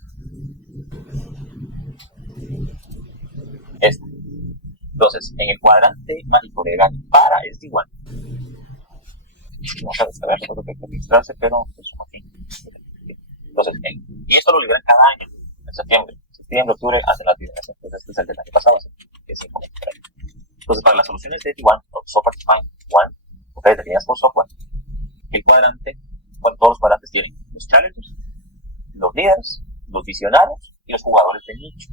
este. Entonces, en el cuadrante mágico de Gartner, para es igual. Vamos a descargar lo que hay que registrarse, pero eso aquí. Entonces, y esto lo liberan cada año, en septiembre, octubre, hacen las liberaciones. Entonces, este es el del año pasado, que es 5 meses por ahí. Entonces, para las soluciones de T1, o Software Defined One, ustedes definidas por software, el cuadrante, bueno, todos los cuadrantes tienen los challengers, los líderes, los visionarios y los jugadores de nicho.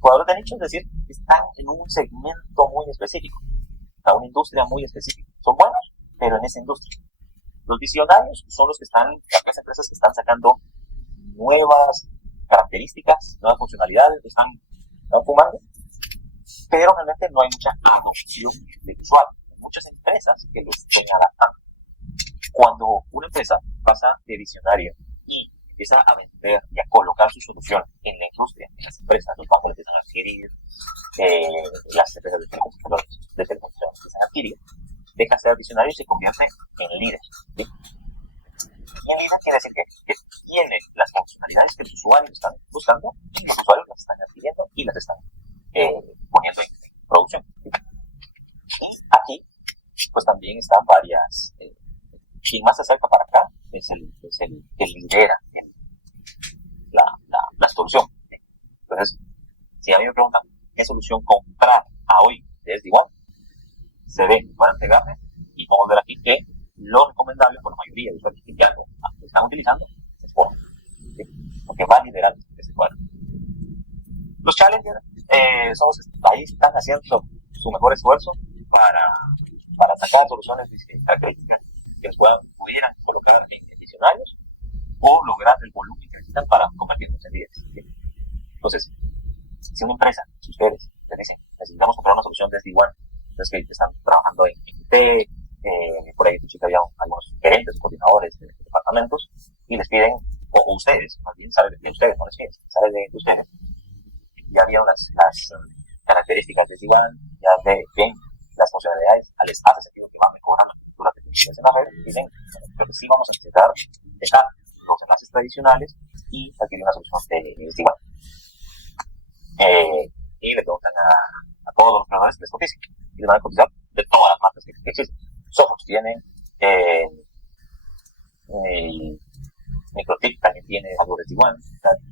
Jugadores de nicho, es decir, están en un segmento muy específico, a una industria muy específica. Son buenos, pero en esa industria. Los visionarios son los que están, las empresas que están sacando nuevas características, nuevas funcionalidades, están fumando, pero realmente no hay mucha adopción de usuarios. Hay muchas empresas que los están adaptando. Cuando una empresa pasa de visionaria y empieza a vender y a colocar su solución en la industria, en las empresas, los bancos empiezan a adquirir, las empresas de telecomunicaciones empiezan a adquirir, deja de ser visionario y se convierte en líder. ¿Sí? Y el líder quiere decir que tiene las funcionalidades que los usuarios están buscando y los usuarios las están adquiriendo y las están poniendo en producción. ¿Sí? Y aquí, pues también están varias. Quien más se acerca para acá es el que lidera la solución. Entonces, si a mí me preguntan qué solución comprar a hoy de SD-WAN, se ve para entregarme y vamos a ver aquí que lo recomendable por la mayoría de usuarios que ya lo están utilizando es Fortinet, ¿sí? Porque va a liderar este cuadro. Los challengers son los países que están haciendo su mejor esfuerzo para sacar soluciones características que pudieran colocar en diccionarios o lograr el volumen que necesitan para convertirnos en líderes, ¿sí? Entonces, si una empresa, si ustedes les dicen, necesitamos comprar una solución de SD-WAN, entonces que están trabajando en IT, por ahí escuché que había algunos gerentes o coordinadores de departamentos y les piden, o ustedes, más bien sale de ustedes, no les piden, sale de ustedes, ya vieron las características de SD-WAN, ya ven las funcionalidades, les hace sentido que van mejorando la estructura que tienes en la red, dicen, pero sí vamos a necesitar dejar los enlaces tradicionales y adquirir una solución de SD-WAN. Y le preguntan a todos los proveedores que les cotizan y les van a cotizar de todas las marcas que existen. Sophos tiene, MikroTik también tiene algo de SD-WAN,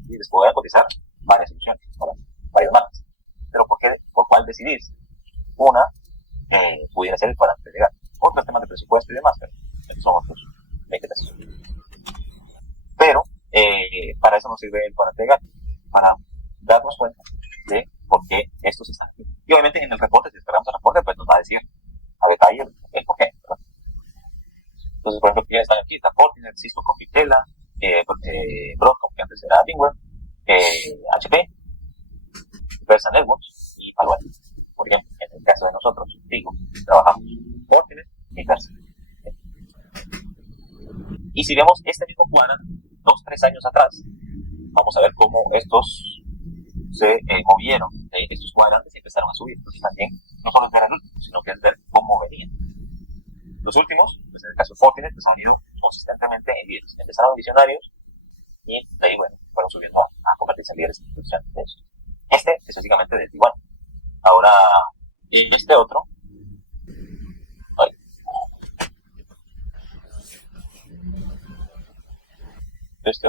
y les pueden cotizar varias soluciones para varias marcas. Pero ¿por cuál decidir? Una pudiera ser el cuadrante legal, otros temas de presupuesto y demás, pero estos son otros 20 pesos. Pero para eso nos sirve el cuadrante legal, para darnos cuenta de por qué estos están aquí. Y obviamente en el reporte, si descargamos el reporte, pues nos va a decir a detalle el por qué, ¿verdad? Entonces, por ejemplo, ya están aquí, está Fortinet, Cisco con Vitela, Broadcom, que antes era Alienware, HP, Versa Networks y Palo Alto. Por ejemplo, en el caso de nosotros, digo, trabajamos Fortinet y Versa. Y si vemos este mismo cuadrante 2-3 años atrás, vamos a ver cómo estos se movieron, estos cuadrantes y empezaron a subir. Entonces también no solo es ver el último, sino que es ver cómo venían. Los últimos, pues en el caso de Fortinet, pues han ido consistentemente en líderes. Empezaron en visionarios y de ahí, bueno, fueron subiendo a convertirse en líderes institucionales. Este es básicamente de igual. Ahora, y este otro, es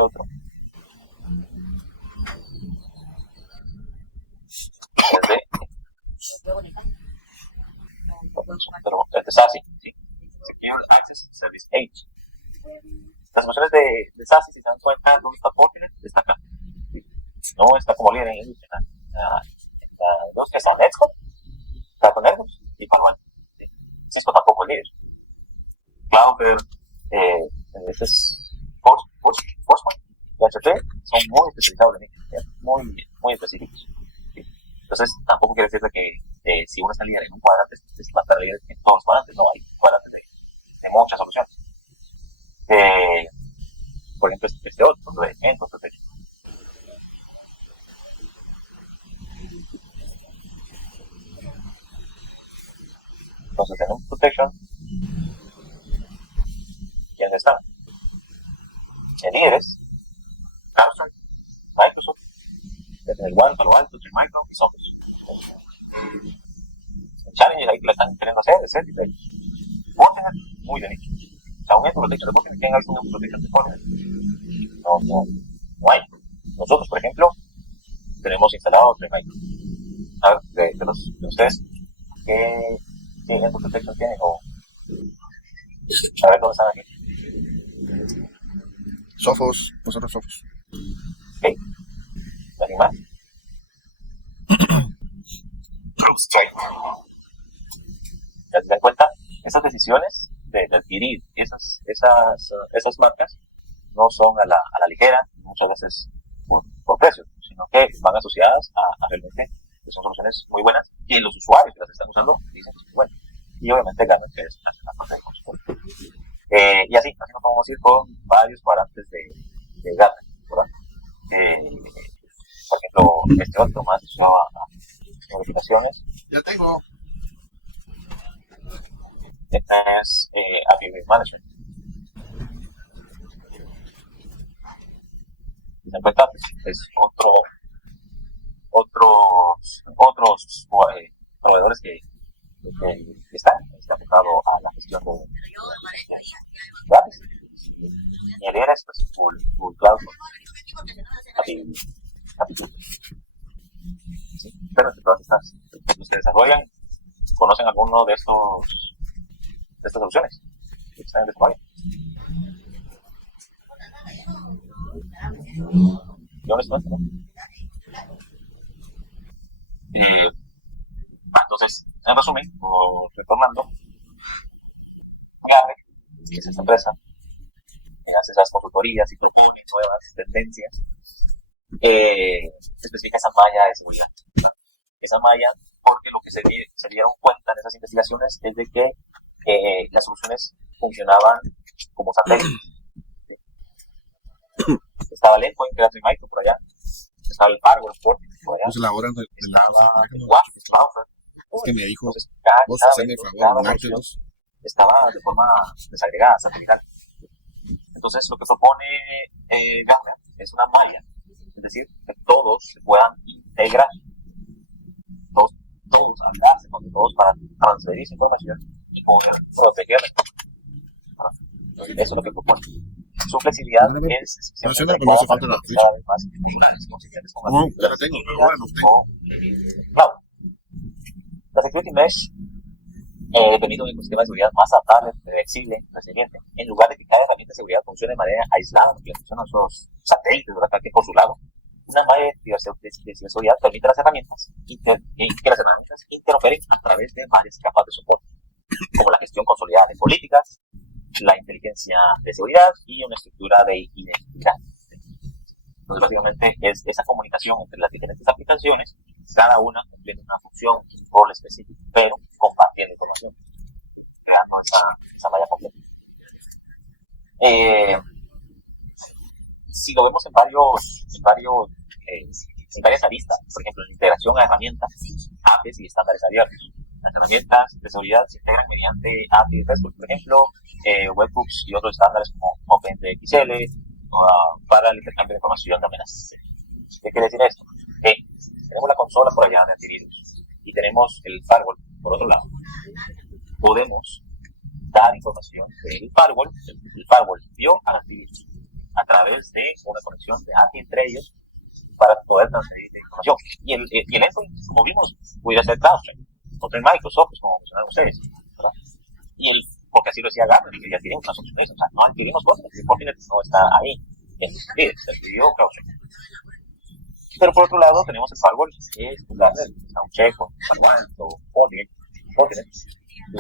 de SASE, ¿sí? Secure Access Service Edge. Las soluciones de SASE, si se dan cuenta, ¿dónde está Fortinet? Está acá. No está como líder en la industria. Está Netscope, está con Airbus y Palo Alto. ¿Sí? Cisco tampoco es líder. Cloudflare, este es Forcepoint y HP son muy especializados en ello, muy específicos. ¿Sí? Entonces, tampoco quiere decir que si uno está líder en un cuadrante, va a estar líder en todos los cuadrantes. No, hay cuadrantes de muchas soluciones. Por ejemplo, este otro, de Endpoint Protection. Entonces, en un Protection, ¿quiénes están? En líderes, CrowdStrike, Microsoft, SentinelOne, Palo Alto, Tremicro y Sophos. El Challenger ahí que la están queriendo hacer es Certified. Fortinet, muy de nicho. O sea, un Protector de Fortinet, ¿quién hace un Protector de Fortinet? No hay. Nosotros, por ejemplo, tenemos instalado Tremicro. A ver, de ustedes, ¿qué Protector tienen? O a ver dónde están aquí. Sophos, nosotros Sophos. Ok. ¿Alguien más? CrowdStrike. Ya se dan cuenta, esas decisiones de adquirir esas marcas no son a la ligera, muchas veces por precio, sino que van asociadas a realmente que son soluciones muy buenas y los usuarios que las están usando dicen que es muy buena. Y obviamente ganan que es la parte de consumo. Y así nos podemos ir con varios cuadrantes de gata, ¿verdad? Por ejemplo, este otro más asociado a notificaciones. Ya tengo. Es Activity Management. Si se dan cuenta, es otros proveedores que está enfocado a la gestión de datos. el era es pues Google Cloud, Capitol. ¿Sí? Pero entre todas estas, los que desarrollan, conocen alguno de estas soluciones que están en desarrollo. Yo les cuento, ¿no? Entonces, en resumen, retornando, Garrett, que es esta empresa, que hace esas consultorías y propone nuevas tendencias, especifica esa malla de seguridad. Esa malla, porque lo que se dieron cuenta en esas investigaciones es de que las soluciones funcionaban como satélites. Estaba el endpoint, que era Trimico por allá, estaba el firewall, por allá, Pues la hora de la estaba cosa, el WAF, el browser. es que me dijo, Entonces, cada vos haceme el solución, favor, cada solución contactelos. estaba de forma desagregada, satelital. Entonces, lo que propone Gartner es una malla, es decir, que todos se puedan integrar, todos hablarse con todos para transferir esa información y poder protegerla. Eso es lo que propone. Su flexibilidad es Nacional, pero no hace falta la ficha. cada vez más consistentes con No, ya la tengo, pero bueno, Claro. La Security Mesh permite un ecosistema de seguridad más adaptable, flexible, resiliente. En lugar de que cada herramienta de seguridad funcione de manera aislada, que funcionan esos satélites, ¿verdad? Cada quien por su lado. Una malla de ciberseguridad permite a las herramientas que las herramientas interoperen a través de varias capas de soporte, como la gestión consolidada de políticas, la inteligencia de seguridad y una estructura de identidad. Entonces, básicamente, es esa comunicación entre las diferentes aplicaciones, cada una cumpliendo una función, un rol específico, pero compartiendo información, creando esa malla completa. Si lo vemos en varias aristas, por ejemplo, en integración a herramientas, APIs y estándares abiertos. Las herramientas de seguridad se integran mediante APIs RESTful, por ejemplo, webhooks y otros estándares como OpenTXL para el intercambio de información de amenazas. ¿Qué quiere decir esto? Que tenemos la consola por allá de antivirus y tenemos el firewall por otro lado. Podemos dar información del firewall. El firewall vio al antivirus a través de una conexión de API entre ellos para poder transferir información. Y el endpoint, como vimos, pudiera ser CrowdStrike, otro en Microsoft, como mencionaron ustedes, ¿verdad? Porque así lo decía Gartner, y que ya tienen unas opciones, o sea, no adquirimos cosas, porque Fortinet no está ahí, se pidió CrowdStrike. Pero por otro lado tenemos el firewall, que es Gartner, está un Checkpoint, Palo o Fortinet, y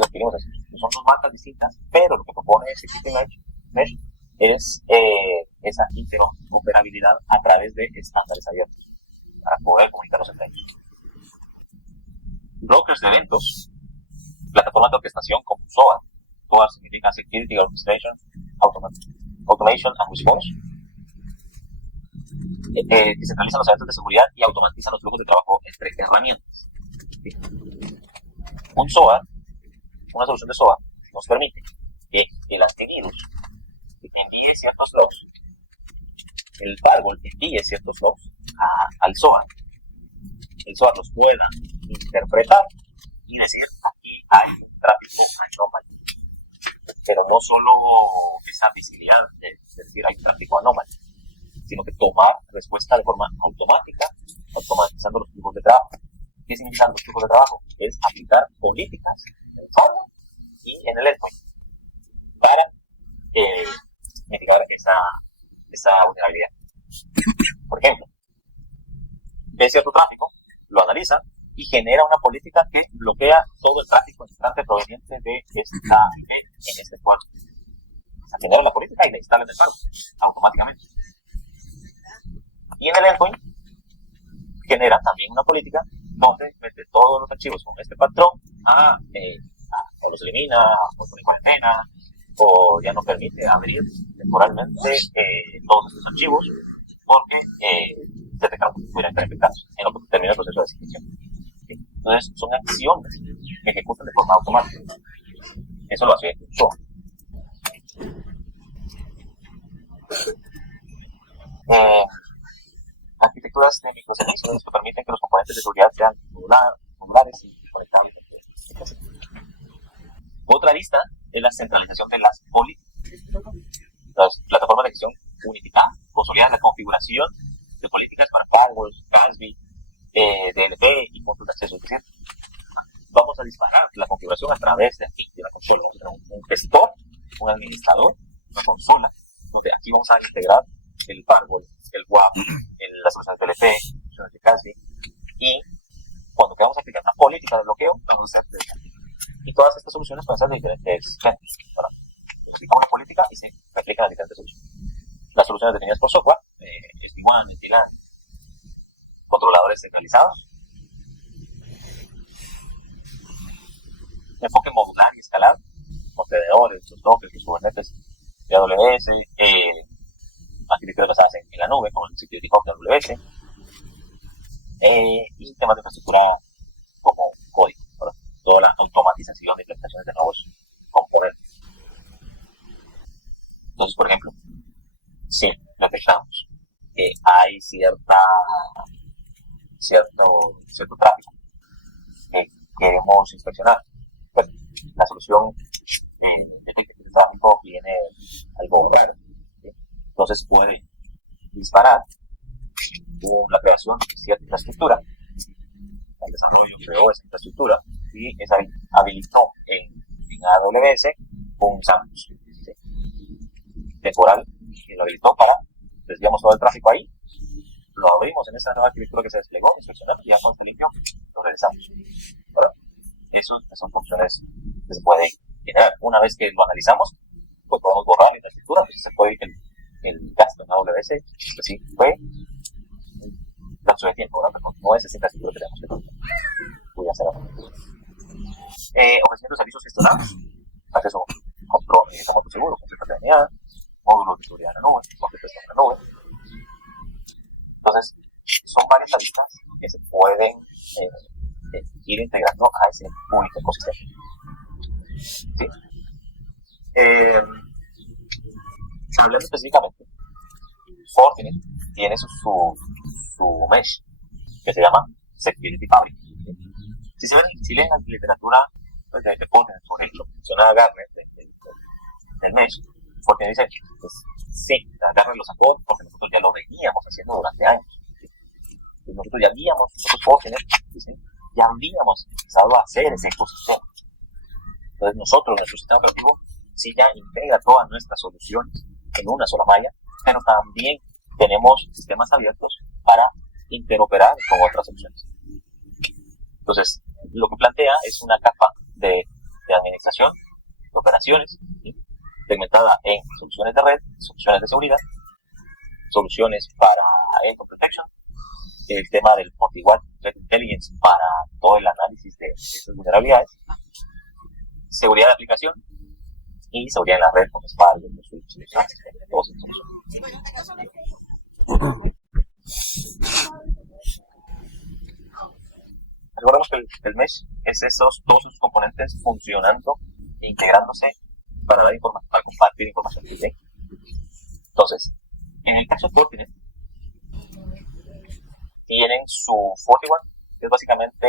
adquirimos eso. Son dos marcas distintas, pero lo que propone Security Mesh es esa interoperabilidad a través de estándares abiertos para poder comunicarnos entre ellos. Brokers de eventos, plataformas de orquestación como SOA. SOA significa Security Orchestration, Automation and Response, que centralizan los eventos de seguridad y automatizan los flujos de trabajo entre herramientas. Un SOA, una solución de SOA, nos permite que el antivirus envíe ciertos logs, el firewall envíe ciertos logs al SOA, el SOA los pueda interpretar y decir aquí hay un tráfico anómalo, pero no solo esa visibilidad de decir hay un tráfico anómalo, sino que tomar respuesta de forma automática, automatizando los flujos de trabajo. ¿Qué significan los flujos de trabajo? Es aplicar políticas en el SOA y en el endpoint para mitigar esa vulnerabilidad. Por ejemplo, ve cierto tráfico, lo analiza y genera una política que bloquea todo el tráfico entrante proveniente de esta en este puerto. O sea, genera la política y la instala en el firewall automáticamente. Y en el endpoint genera también una política donde mete todos los archivos con este patrón o los elimina, o pone cuarentena, o ya no permite abrir temporalmente todos estos archivos porque detectaron que pudieran estar infectados en lo que termina el proceso de desinfección. Entonces, son acciones que ejecutan de forma automática. Eso lo hace SOA. Arquitecturas de microservicios que permiten que los componentes de seguridad sean modulares y conectables. Otra lista es la centralización de las políticas. Las plataformas de gestión configuración de políticas para firewalls, CASB, DLP y puntos de acceso. Es decir, vamos a disparar la configuración a través de aquí, de la consola. Vamos a tener un gestor, un administrador, una consola, donde aquí vamos a integrar el firewall, el WAF, las soluciones de DLP, soluciones de CASB, y cuando queramos aplicar una política de bloqueo, vamos a hacer y todas estas soluciones pueden ser de diferentes clientes. Aplicamos una política y se aplican a diferentes soluciones. Las soluciones definidas por software, SD-WAN, LAN, controladores centralizados, enfoque modular y escalar, contenedores, los Docker, los Kubernetes de AWS, arquitecturas basadas en la nube, como el Security Hub de AWS, y temas de infraestructura como código, ¿verdad? Toda la automatización de implementaciones de nuevos componentes. Entonces, por ejemplo, si detectamos que hay cierto tráfico que queremos inspeccionar, pues, la solución detecta que el tráfico viene algo raro, ¿sí? Entonces puede disparar la creación de cierta infraestructura. El desarrollo creó esa infraestructura y esa habilitó en AWS un sandbox, ¿sí? Temporal, y lo habilitó para desviamos todo el tráfico ahí, lo abrimos en esa nueva arquitectura que se desplegó, inspeccionamos y ya cuando esté limpio lo regresamos. ¿Verdad? Esas son funciones que se pueden generar. Una vez que lo analizamos, pues podemos borrar la infraestructura, entonces se puede ir el gasto en AWS, pues sí, fue lapso de tiempo, ¿verdad? Pero no es esa infraestructura que tenemos que voy a hacer ahora. Ofrecimiento de servicios gestionados, acceso control, remoto seguro, consulta de unidad, módulos de seguridad en la nube, orquestación en la nube. Entonces, son varias aristas que se pueden ir integrando a ese único ecosistema. ¿Sí? Hablando específicamente, Fortinet tiene su mesh que se llama Security Fabric. Si leen la literatura de Fortinet sobre lo que menciona Gartner del mesh, Fortinet dice, pues, sí, Gartner lo sacó porque nosotros ya lo veníamos haciendo durante años. Nosotros Fortinet, ¿sí? Ya habíamos empezado a hacer ese ecosistema. Entonces nosotros, nuestro sistema operativo, sí ya integra todas nuestras soluciones en una sola malla, pero también tenemos sistemas abiertos para interoperar con otras soluciones. Entonces, lo que plantea es una capa de administración, de operaciones, ¿sí? Segmentada en soluciones de red, soluciones de seguridad, soluciones para Eco Protection, el tema del multi-web Threat Intelligence para todo el análisis de esas vulnerabilidades, seguridad de aplicación y seguridad en la red con Spark, soluciones, todos esos. Recordemos que el mesh es todos sus componentes funcionando e integrándose para compartir información. ¿Sí? Entonces, en el caso de Fortinet, tienen su FortiOne, que es básicamente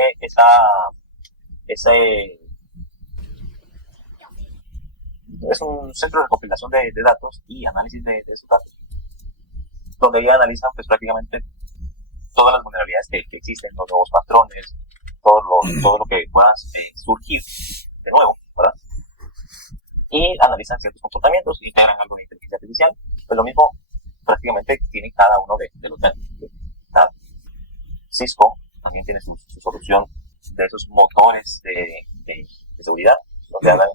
es un centro de recopilación de datos y análisis de esos datos, donde ya analizan pues prácticamente todas las vulnerabilidades que existen, los nuevos patrones, todo lo que pueda surgir de nuevo, ¿verdad? Y analizan ciertos comportamientos, integran algo de inteligencia artificial, pues lo mismo prácticamente tiene cada uno de los vendors. Cisco también tiene su solución de esos motores de seguridad, donde andan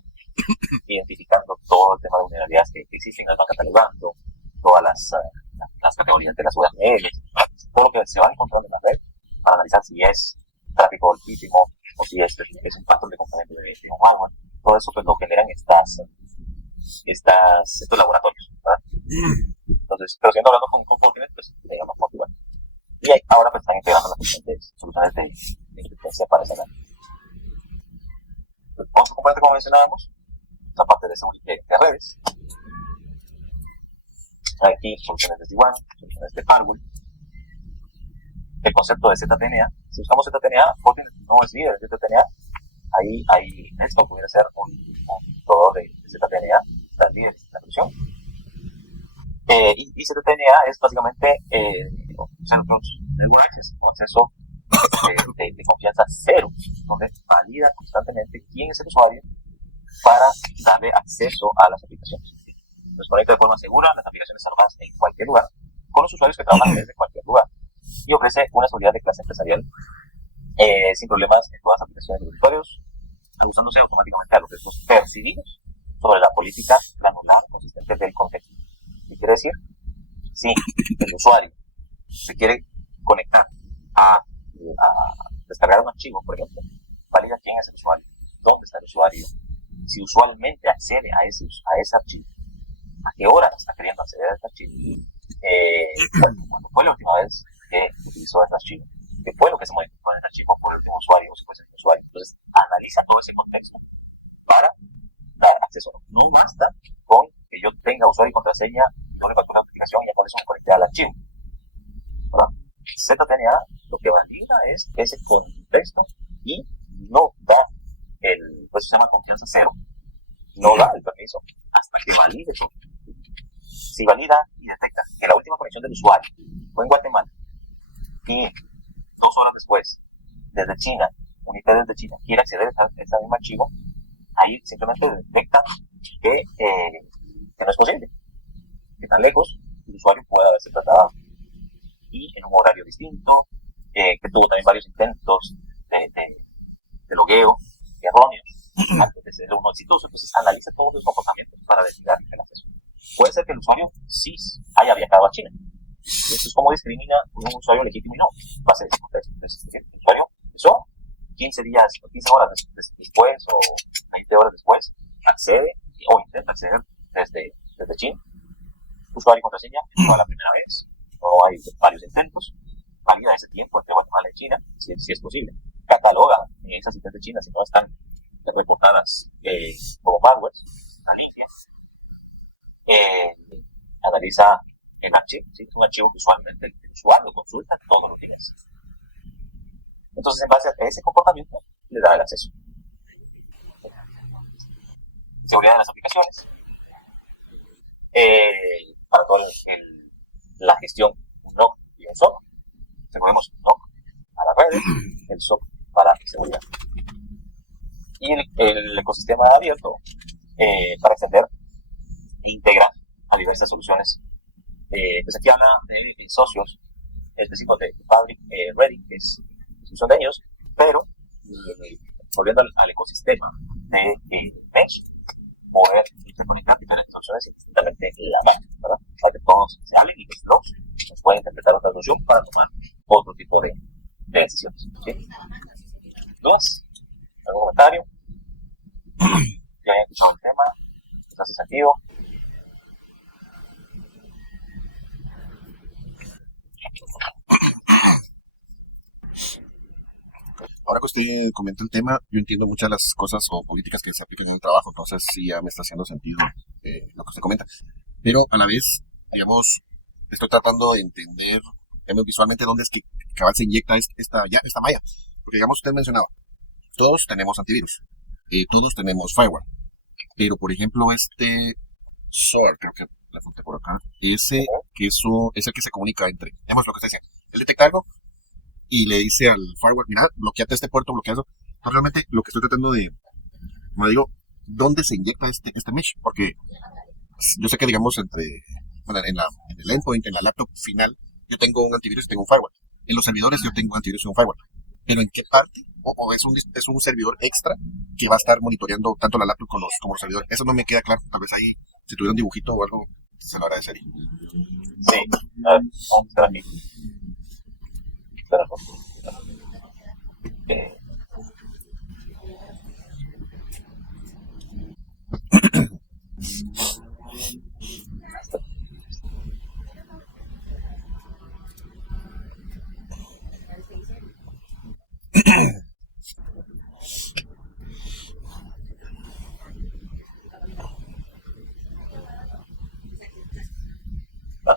identificando todo el tema de vulnerabilidades que existen, las van catalogando, todas las categorías de las URLs, todo lo que se va encontrando en la red para analizar si es tráfico legítimo o si es un patrón de componente de un malware. Todo eso pues lo generan estos laboratorios, ¿verdad? Entonces, pero siguiendo hablando con Fortinet, pues le llamamos FortiOne. Y ahora pues están integrando las diferentes soluciones de inteligencia para esa red. Otro componente, como mencionábamos, la parte de redes. Aquí soluciones de SD-WAN, soluciones de firewall. El concepto de ZTNA. Si buscamos ZTNA, Fortinet no es líder de ZTNA. Ahí esto pudiera ser un proveedor de ZTNA, está líder de la solución. Y ZTNA es básicamente Zero Trust Network, es un acceso de confianza cero, donde valida constantemente quién es el usuario para darle acceso a las aplicaciones. Nos conecta de forma segura las aplicaciones alojadas en cualquier lugar, con los usuarios que trabajan desde cualquier lugar, y ofrece una seguridad de clase empresarial sin problemas en todas las aplicaciones de los usuarios, ajustándose automáticamente a los riesgos percibidos sobre la política granular consistente del contexto. ¿Qué quiere decir? Si el usuario se quiere conectar a descargar un archivo, por ejemplo, valida quién es el usuario, dónde está el usuario, si usualmente accede a ese archivo, a qué hora está queriendo acceder a este archivo, cuándo fue la última vez que utilizó este archivo, qué fue lo que se modificó en el archivo por el último usuario o si fue el usuario. Entonces, analiza todo ese contexto para dar acceso. No basta con que yo tenga usuario y contraseña, no le factura la aplicación y ya con eso me conecté al archivo, ¿verdad? ZTNA lo que valida es ese contexto y no da pues se llama confianza cero, no da el permiso hasta que valide todo. Si valida y detecta que la última conexión del usuario fue en Guatemala y 2 horas después, desde China, un IP desde China quiere acceder a ese mismo archivo, ahí simplemente detecta que no es posible, que tan lejos el usuario puede haberse tratado y en un horario distinto, que tuvo también varios intentos de logueo erróneos antes de ser uno exitoso. Entonces analiza todos los comportamientos para desligar el acceso. Puede ser que el usuario sí haya viajado a China. Esto es como discrimina un usuario legítimo y no. Va a ser ese contexto. Entonces, el usuario usó 15 días o 15 horas después o 20 horas después, accede o intenta acceder desde China. Usuario y contraseña, no la primera vez, no hay varios intentos, valida ese tiempo entre Guatemala y China, si es posible. Cataloga esas IPs de China si no están reportadas como malware, analiza el archivo, ¿sí? Es un archivo que usualmente el usuario consulta todos los días. Entonces, en base a ese comportamiento, le da el acceso. Seguridad de las aplicaciones. Para toda la gestión NOC y un SOC. Aseguremos NOC a las redes, el SOC para seguridad. Y el ecosistema abierto para extender e integrar a diversas soluciones. Pues aquí habla de socios específicos de Fabric Ready, que es solución de ellos, pero volviendo al ecosistema de Mesh, poder interconectar diferentes soluciones indistintamente en la red, ¿verdad? Para que todos se hablen y que los nos pueden interpretar otra solución para tomar otro tipo de decisiones. ¿Sí? ¿Dudas? ¿Algún comentario? ¿Ya hayan escuchado el tema? ¿Les hace sentido? Ahora que usted comenta el tema, yo entiendo muchas de las cosas o políticas que se aplican en el trabajo, entonces sí ya me está haciendo sentido lo que usted comenta. Pero a la vez, digamos, estoy tratando de entender visualmente dónde es que cabal se inyecta esta malla. Porque digamos, usted mencionaba, todos tenemos antivirus, todos tenemos firewall, pero por ejemplo SOAR, creo que la apunté por acá, ese que eso es el que se comunica entre, digamos lo que usted decía, él detecta algo y le dice al firewall, mira, bloqueate este puerto, bloquea eso. Entonces, realmente lo que estoy tratando de, como digo, ¿dónde se inyecta este mesh? Porque yo sé que, digamos, en el endpoint, en la laptop final, yo tengo un antivirus y tengo un firewall. En los servidores yo tengo un antivirus y un firewall. Pero ¿en qué parte? ¿O es un servidor extra que va a estar monitoreando tanto la laptop como los servidores? Eso no me queda claro. Tal vez ahí, si tuviera un dibujito o algo, se lo agradecería. Sí, a ver, vamos a estar aquí.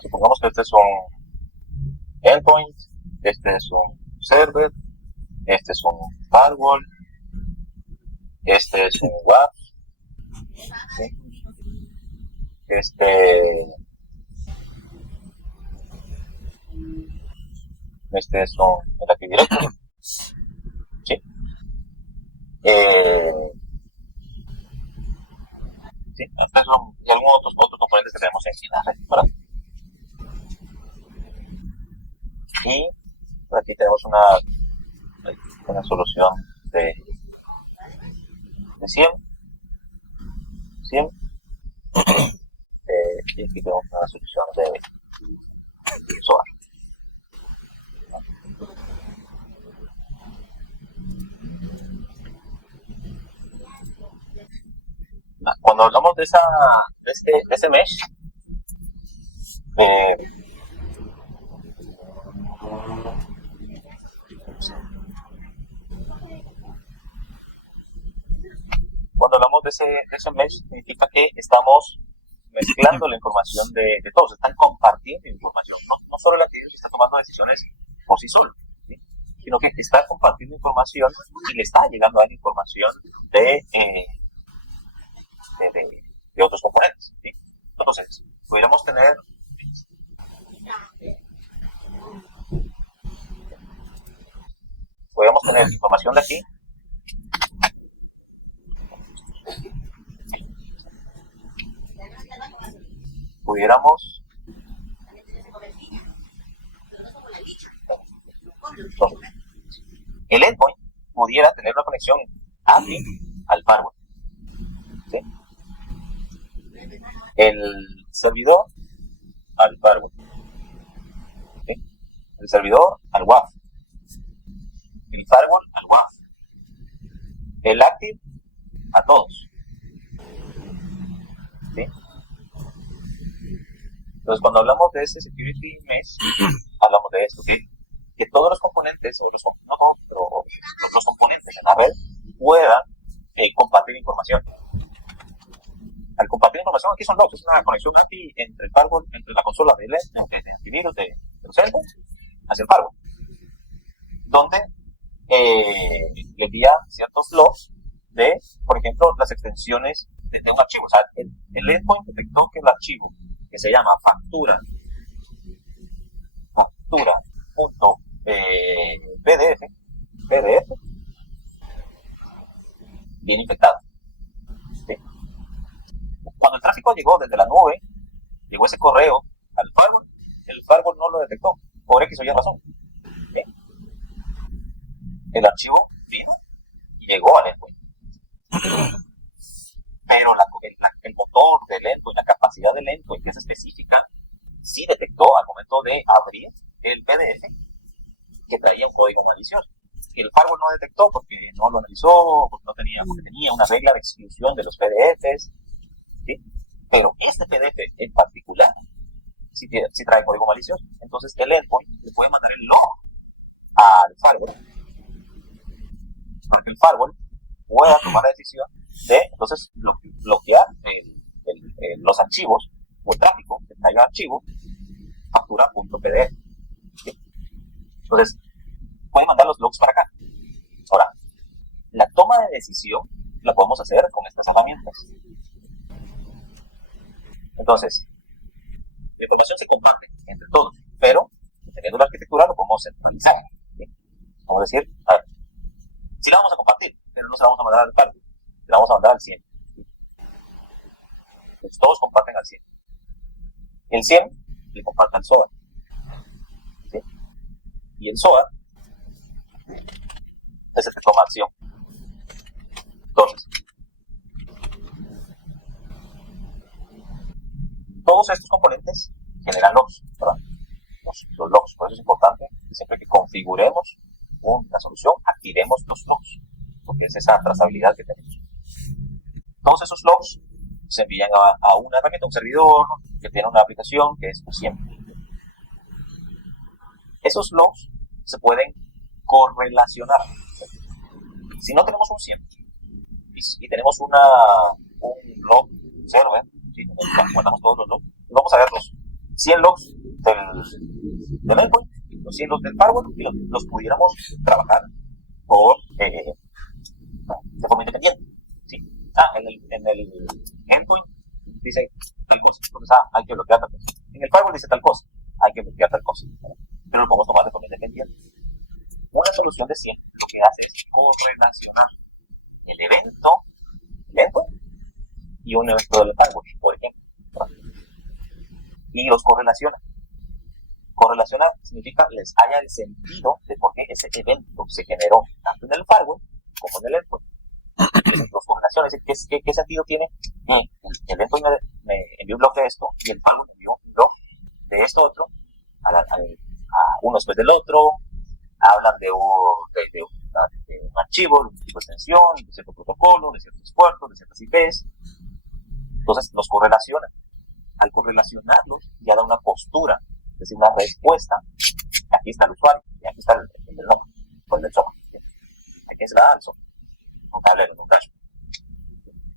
Supongamos que este es un endpoint, este es un server, este es un firewall, este es un WAF, ¿sí? Este es el Active Directory. ¿Sí? Sí, estos son y algunos otros componentes que tenemos en la red, ¿verdad? Y por aquí tenemos una solución de 100. Y aquí tenemos una solución de SOAR. Cuando hablamos de ese mesh, cuando hablamos de ese mesh, significa que estamos mezclando la información de todos, están compartiendo información, no solo el activo que está tomando decisiones por sí solo, ¿sí? Sino que está compartiendo información y le está llegando a la información de otros componentes, ¿sí? Entonces, pudiéramos tener información de aquí. Pudiéramos el endpoint pudiera tener una conexión API al firewall, ¿sí? El servidor al firewall, ¿sí? El servidor al WAF, el firewall al WAF, el active a todos, ¿sí? Entonces, cuando hablamos de ese security mesh, hablamos de esto, ¿sí? Que todos los componentes, no todos, pero los componentes en la red puedan compartir información. Al compartir información, aquí son logs, es una conexión API entre el firewall, entre la consola de antivirus de los endpoints hacia el firewall, donde le envía ciertos logs de, por ejemplo, las extensiones de un archivo. O sea, el endpoint detectó que el archivo que se llama factura.pdf viene infectado, ¿sí? Cuando el tráfico llegó desde la nube, llegó ese correo al firewall, el firewall no lo detectó por X o Y razón, ¿sí? El archivo vino y llegó al endpoint, pero el motor del endpoint, la capacidad del endpoint, que es específica, sí detectó al momento de abrir el PDF que traía un código malicioso. Y el firewall no detectó porque no lo analizó, porque tenía una regla de exclusión de los PDFs, ¿sí? Pero este PDF en particular sí trae código malicioso. Entonces el endpoint le puede mandar el log al firewall, porque el firewall pueda tomar la decisión de entonces bloquear los archivos o el tráfico que traiga archivo factura.pdf, ¿sí? Entonces puede mandar los logs para acá. Ahora, la toma de decisión la podemos hacer con estas herramientas. Entonces, la información se comparte entre todos, pero dependiendo de la arquitectura lo podemos centralizar, ¿sí? Vamos a decir, a ver, sí la vamos a compartir, pero no se la vamos a mandar al parque, la vamos a mandar al 100. Entonces, todos comparten al 100. El 100 le comparte al SOA, ¿sí? Y el SOA es el que toma acción. Entonces, todos estos componentes generan logs, ¿verdad? Los logs, por eso es importante que siempre que configuremos una solución, activemos los logs, porque es esa trazabilidad que tenemos. Todos esos logs se envían a una herramienta, un servidor que tiene una aplicación que es SIEM. Esos logs se pueden correlacionar. Si no tenemos un SIEM y tenemos un log server, ¿sí? Guardamos todos los logs, vamos a ver los 100 logs del endpoint, los 100 logs del firewall, y los pudiéramos trabajar de forma independiente, ¿sí? En el endpoint dice tal cosa, entonces hay que bloquear tal cosa. En el firewall dice tal cosa, hay que bloquear tal cosa. pero lo podemos tomar de forma independiente. Una solución de 100 lo que hace es correlacionar el evento y un evento del firewall, por ejemplo, y los correlaciona. Correlacionar significa les haya el sentido de por qué ese evento se generó tanto en el firewall como en el endpoint. Los correlaciones, ¿qué sentido tiene? El endpoint me envió un blog de esto y el firewall me envió un blog de esto otro a uno después del otro. Hablan de un archivo, de un tipo de extensión, de cierto protocolo, de ciertos puertos, de ciertas IPs. Entonces los correlacionan. Al correlacionarlos ya da una postura, es decir, una respuesta. Aquí está el usuario y aquí está el nombre, o el del software. Aquí se la da al software. Un cable en un cacho.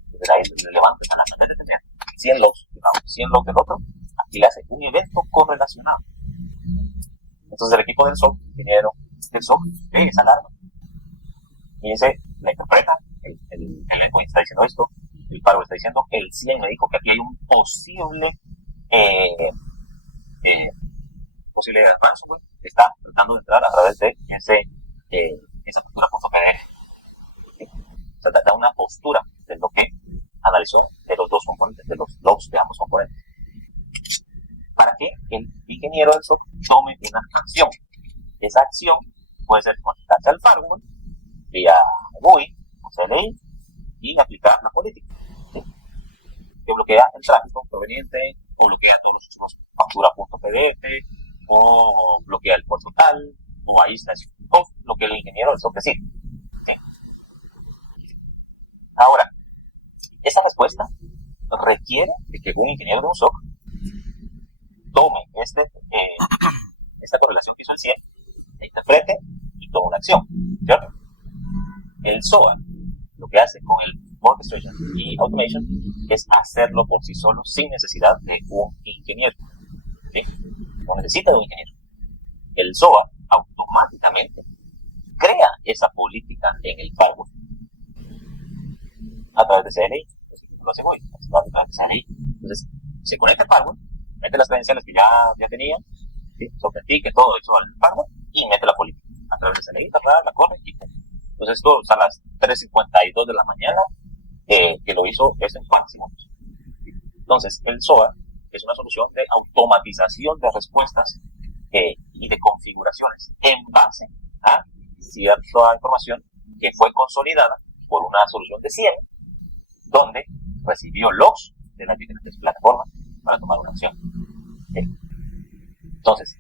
Entonces ahí le levanto a la manera de tener 100 logs, digamos, 100 logs del otro. Aquí le hace un evento correlacionado. Entonces el equipo del SOC, ingeniero del SOC, ve esa alarma y dice, la interpreta, el endpoint está diciendo esto, el firewall está diciendo, el CIEM me dijo que aquí hay un posible ransomware que está tratando de entrar a través de esa postura.pdf. Se da una postura de lo que analizó de los dos componentes, de los logs de ambos componentes, para que el ingeniero del SOC tome una acción. Esa acción puede ser conectarse al firewall vía GUI o CLI y aplicar la política, ¿sí? Que bloquea el tráfico proveniente, o bloquea todos los usuarios factura.pdf, o bloquea el puerto tal, o aísla lo que el ingeniero del SOC decide, ¿sí? Ahora, esta respuesta requiere de que un ingeniero de un SOC tome esta correlación que hizo el CIEM, la interprete y tome una acción, ¿cierto? El SOA lo que hace con el Orchestration y Automation es hacerlo por sí solo sin necesidad de un ingeniero, ¿sí? No necesita de un ingeniero. El SOA automáticamente crea esa política en el firewall a través de CLI. Lo hace hoy, a través de CLI. Entonces, se conecta al firewall, mete las credenciales que ya tenía, ¿sí? Autentique todo eso al firewall y mete la política a través de CLI, la corre y entonces esto a las 3:52 de la mañana que lo hizo es en máximo. Entonces el SOA es una solución de automatización de respuestas y de configuraciones en base a cierta información que fue consolidada por una solución de CIEM, donde recibió logs de las diferentes plataformas para tomar una acción. Entonces,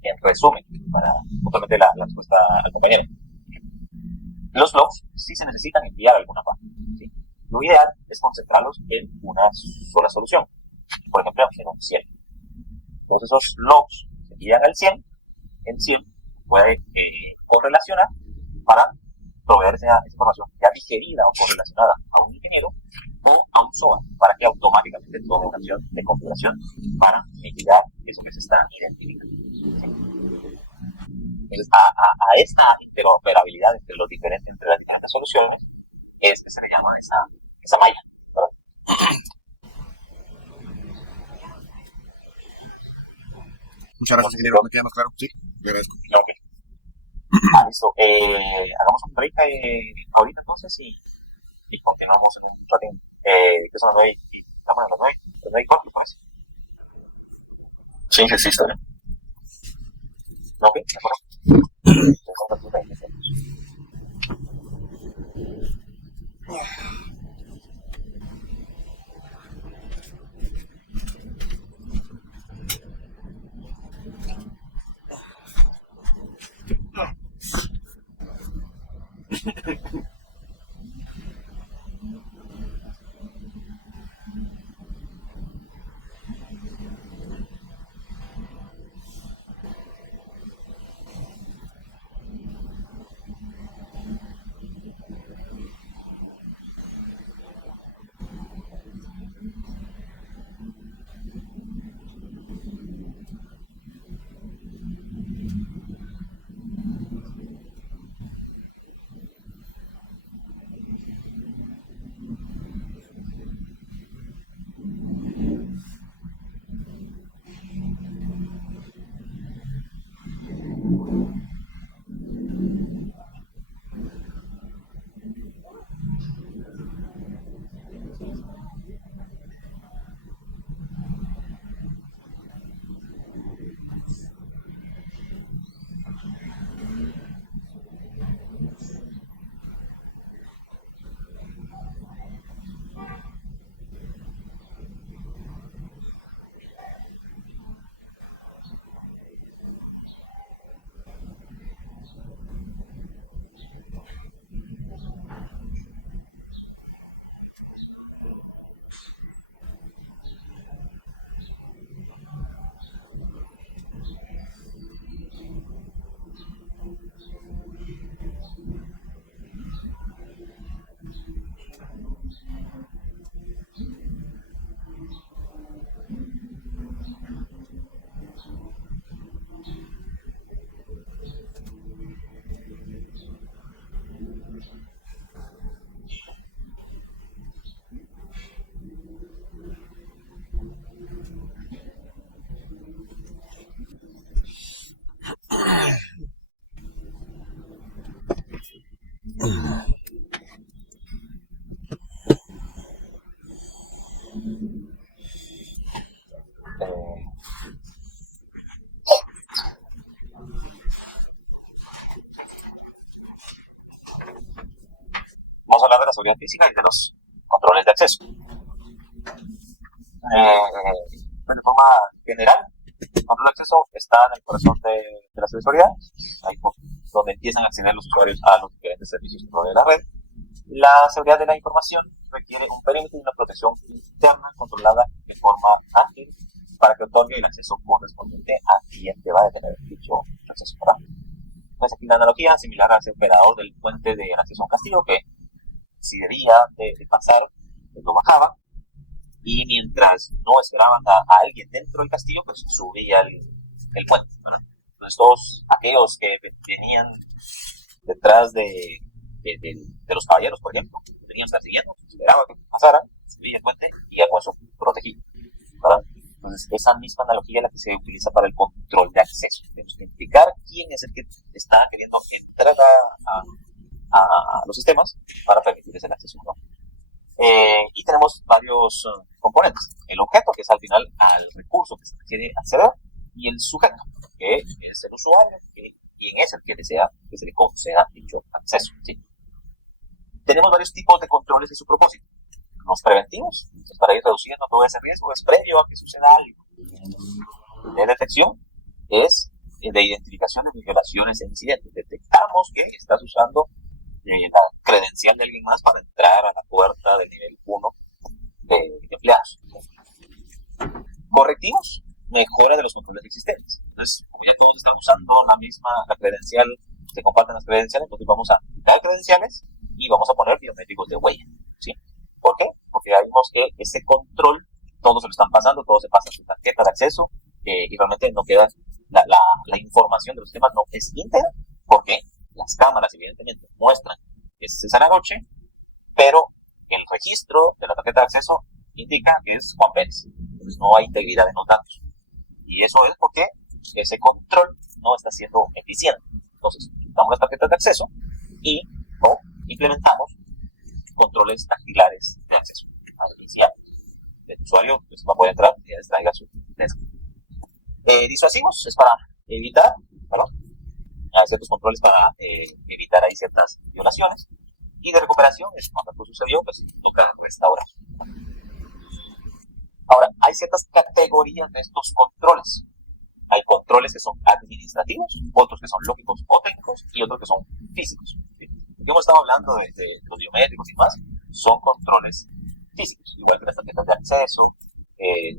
en resumen, para justamente la respuesta al compañero, los logs sí se necesitan enviar a alguna parte, ¿sí? Lo ideal es concentrarlos en una sola solución, por ejemplo, en un CIEM. Entonces esos logs se envían al CIEM, el CIEM puede correlacionar para proveer esa información ya digerida o correlacionada a un ingeniero o a un SOA para que automáticamente tome una acción de configuración para mitigar eso que se está identificando, ¿sí? Entonces, a esta interoperabilidad entre las diferentes soluciones es que se le llama esa malla, ¿verdad? Muchas gracias, ingeniero. Me queda más claro. Sí, le agradezco. Ok. Listo. Hagamos un break ahorita entonces y continuamos en un ratín. Que son las 9 estamos a las 9 y cuarto, pues. Sí, existe. Ok, de acuerdo. seguridad física y de los controles de acceso. De forma general, el control de acceso está en el corazón de la ciberseguridad, ahí donde empiezan a acceder los usuarios a los diferentes servicios que provee la red. La seguridad de la información requiere un perímetro y una protección interna controlada de forma ágil para que otorgue el acceso correspondiente a quien deba de tener dicho acceso. Entonces aquí la analogía similar a ese operador del puente de acceso a un castillo que si debía de pasar, lo bajaba y mientras no esperaban a alguien dentro del castillo, pues subía el puente. ¿Verdad? Entonces todos aquellos que venían detrás de los caballeros, por ejemplo, venían a estar siguiendo, esperaban que pasara, subía el puente y ya con eso protegido. ¿Verdad? Entonces, esa misma analogía es la que se utiliza para el control de acceso. Tenemos que identificar quién es el que está queriendo entrar a los sistemas para permitirles el acceso, ¿no? Y tenemos varios componentes. El objeto, que es al final al recurso que se quiere acceder, y el sujeto, que es el usuario, quien es el que desea que se le conceda dicho acceso. ¿Sí? Tenemos varios tipos de controles y su propósito. Los preventivos, es para ir reduciendo todo ese riesgo, es previo a que suceda algo. De detección es de identificación de violaciones e incidentes. Detectamos que estás usando la credencial de alguien más para entrar a la puerta del nivel 1 de empleados. Correctivos, mejora de los controles existentes. Entonces, como ya todos están usando la credencial, se comparten las credenciales, entonces vamos a quitar credenciales y vamos a poner biométricos de huella. ¿Sí? ¿Por qué? Porque vimos que ese control, todos se lo están pasando, todos se pasan su tarjeta de acceso y realmente no queda, la información de los sistemas no es íntegra, porque las cámaras evidentemente muestran que es César Aroche, pero el registro de la tarjeta de acceso indica que es Juan Pérez. Entonces no hay integridad en los datos. Y eso es porque ese control no está siendo eficiente. Entonces, damos las tarjetas de acceso y implementamos controles dactilares de acceso artificial. El usuario pues, va a poder entrar y extraiga su desk. Disuasivos es para evitar, ¿verdad? Hay ciertos controles para evitar ahí ciertas violaciones. Y de recuperación es cuando algo sucedió, pues toca restaurar. Ahora, hay ciertas categorías de estos controles. Hay controles que son administrativos, otros que son lógicos o técnicos y otros que son físicos. ¿Sí? Porque hemos estado hablando de los biométricos y más, son controles físicos, igual que las tarjetas de acceso,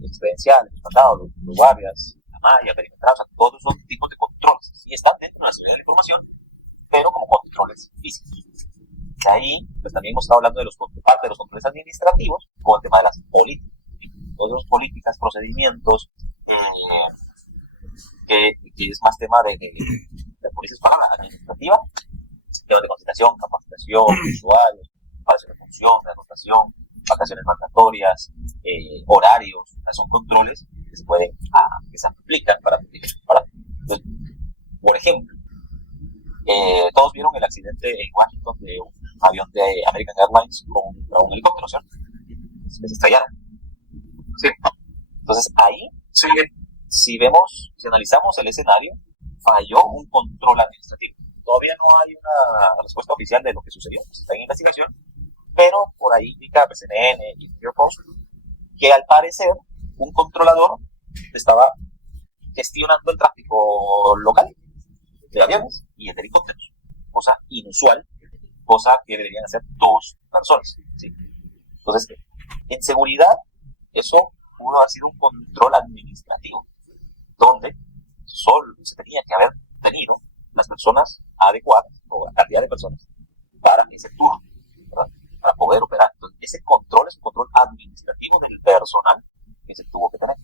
los credenciales, los mandados, los guardias, la malla, perimetral, o sea, todos son tipos de controles. Sí están dentro de la seguridad de la información, pero como controles físicos. De ahí, pues también hemos estado hablando de parte de los controles administrativos, con el tema de las políticas. Todas las políticas, procedimientos, que es más tema de policías para la administrativa, temas de concentración, capacitación, usuarios, separación de función, de anotación, vacaciones mandatorias, horarios, son controles que se aplican para entonces, por ejemplo, todos vieron el accidente en Washington de un avión de American Airlines con un helicóptero, ¿cierto? Que se estrellaron. Sí. Entonces ahí, si analizamos el escenario, falló un control administrativo. Todavía no hay una respuesta oficial de lo que sucedió, está en investigación, pero por ahí indica CNN y New York Post que al parecer un controlador estaba gestionando el tráfico local de aviones y de helicópteros, cosa inusual, cosa que deberían hacer dos personas. ¿Sí? Entonces, en seguridad, eso pudo haber sido un control administrativo, donde solo se tenía que haber tenido las personas adecuadas, o la cantidad de personas, para ese turno, ¿verdad? Para poder operar. Entonces, ese control es un control administrativo del personal que se tuvo que tener.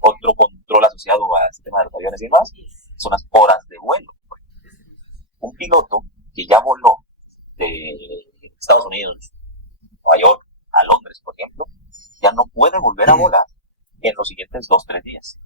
Otro control asociado al sistema de los aviones y demás son las horas de vuelo. Un piloto que ya voló de Estados Unidos, Nueva York, a Londres, por ejemplo, ya no puede volver a volar en los siguientes 2-3 días.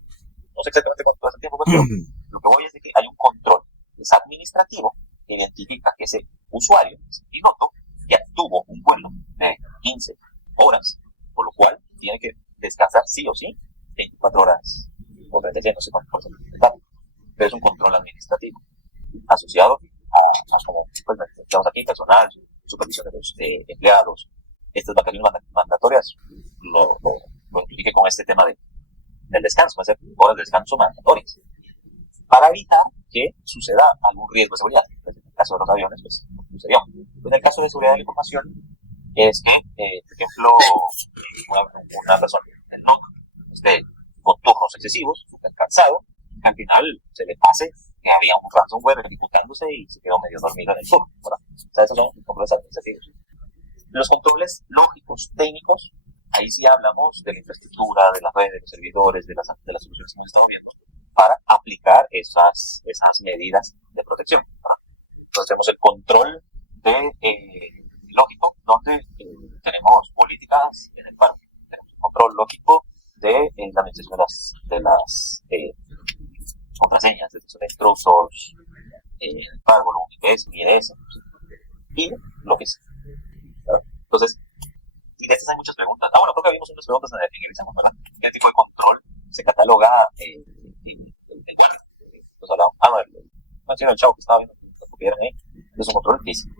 No sé exactamente cuánto es el tiempo, pero lo que voy es de que hay un control, es administrativo, que identifica que ese usuario, ese piloto, ya tuvo un vuelo de 15 horas, por lo cual tiene que descansar sí o sí 24 horas o 36, no sé cuánto por ciento, pero es un control administrativo asociado a como pues, estamos aquí, personal, supervisión de los empleados, estas vacaciones mandatorias, lo implique con este tema del descanso, hacer horas de descanso mandatorias, para evitar que suceda algún riesgo de seguridad. En el caso de los aviones, pues no sucedió. En el caso de seguridad de la información, es que, por ejemplo, una persona en nota esté con turnos excesivos, súper cansado, que al final se le pase que había un ransomware ejecutándose y se quedó medio dormido en el turno, ¿verdad? O sea, esos son controles administrativos. Los controles lógicos, técnicos, ahí sí hablamos de la infraestructura, de las redes, de los servidores, de las soluciones que hemos estado viendo, para aplicar esas medidas de protección, ¿verdad? Entonces tenemos el control lógico, donde tenemos políticas en el parque. Tenemos el control lógico de la administración de las contraseñas, de intrusors, firewall, IPS, IDS, y lo que es. Entonces, y de estas hay muchas preguntas. Bueno, creo que vimos unas preguntas en el examen, ¿verdad? ¿Qué tipo de control se cataloga pues hablamos, el chavo que estaba viendo, lo copiaron ahí, es un control físico.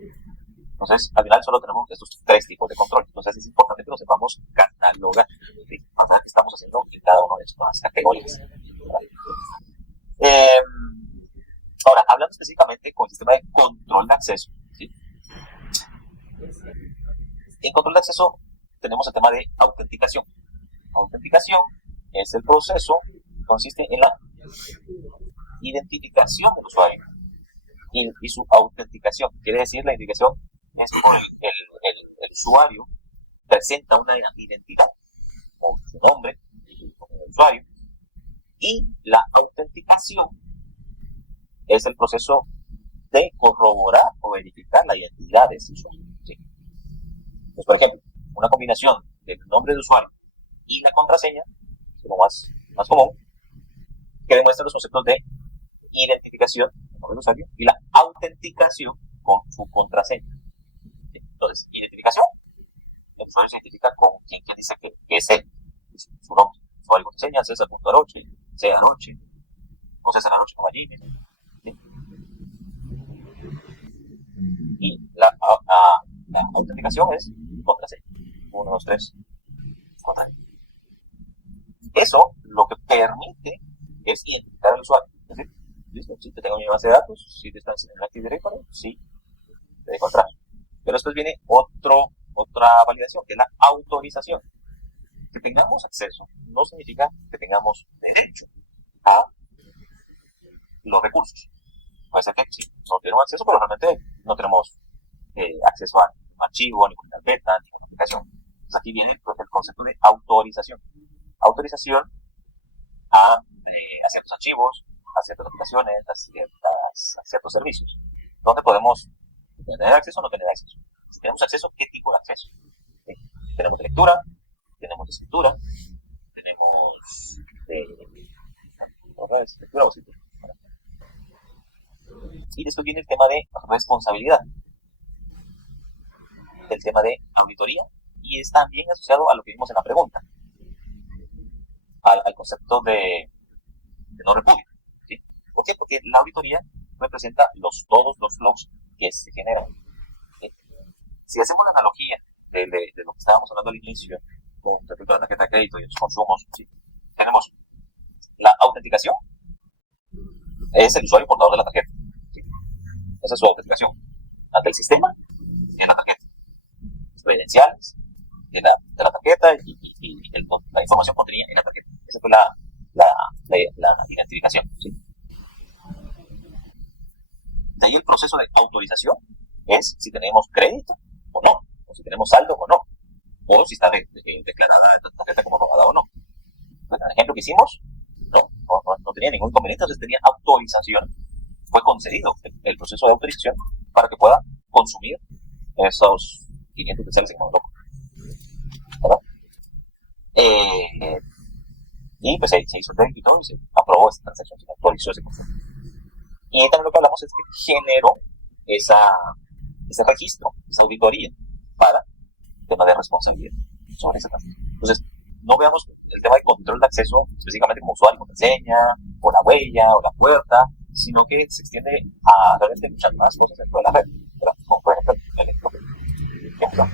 Entonces, al final solo tenemos estos 3 tipos de control. Entonces, es importante que lo sepamos catalogar, ¿sí? Para que estamos haciendo en cada una de estas categorías. Ahora, hablando específicamente con el sistema de control de acceso, ¿sí? En control de acceso tenemos el tema de autenticación. Autenticación es el proceso que consiste en la identificación del usuario y su autenticación. Quiere decir, la identificación es el usuario presenta una identidad con su nombre, con el usuario, y la autenticación es el proceso de corroborar o verificar la identidad de ese usuario, ¿sí? Pues, por ejemplo, una combinación del nombre de usuario y la contraseña, es lo más común, que demuestra los conceptos de identificación del nombre del usuario y la autenticación con su contraseña. Entonces, identificación, el usuario se identifica con quien dice que es él, su nombre, usuario, contraseña, César.aroche, Aroche, o César Aroche Caballines, ¿sí? Y la autenticación es contraseña. 1, 2, 3, contraseña. Eso lo que permite es identificar al usuario. Es decir, listo, si te tengo mi base de datos, si te estás en el Active Directory, sí, te dejo entrar. Pero después viene otra validación, que es la autorización. Que tengamos acceso no significa que tengamos derecho a los recursos. Puede ser que sí, no tenemos acceso, pero realmente no tenemos acceso a archivo, ni carpeta, ni comunicación. Entonces aquí viene el concepto de autorización. Autorización a ciertos archivos, a ciertas aplicaciones, a ciertos servicios, donde podemos tener acceso o no tener acceso. Si tenemos acceso, ¿qué tipo de acceso? ¿Sí? Tenemos de lectura, tenemos de escritura, tenemos lectura o escritura. Y después viene el tema de responsabilidad, el tema de auditoría, y es también asociado a lo que vimos en la pregunta, al concepto de no repudio, ¿sí? ¿Por qué? Porque la auditoría representa todos los flows que se generan. ¿Sí? Si hacemos la analogía de lo que estábamos hablando al inicio con respecto a la tarjeta de crédito y los consumos, ¿sí? Tenemos la autenticación, es el usuario portador de la tarjeta, ¿sí? Esa es su autenticación ante el sistema y en la tarjeta, las credenciales de la tarjeta y la información contenida en la tarjeta. Esa fue la identificación, ¿sí? De ahí el proceso de autorización es si tenemos crédito o no, o si tenemos saldo o no, o si está declarada la tarjeta como robada o no. En el ejemplo que hicimos, no tenía ningún inconveniente, entonces tenía autorización, fue concedido el proceso de autorización para que pueda consumir esos 500 quetzales en Monroco, ¿verdad? Y pues se hizo el crédito y se aprobó esta transacción, se actualizó ese concepto. Y también lo que hablamos es que generó ese registro, esa auditoría para el tema de responsabilidad sobre esa transacción. Entonces, no veamos el tema de control de acceso específicamente como usuario, contraseña, o la huella, o la puerta, sino que se extiende a realmente muchas más cosas dentro de la red, ¿verdad? Como por ejemplo el ¿no?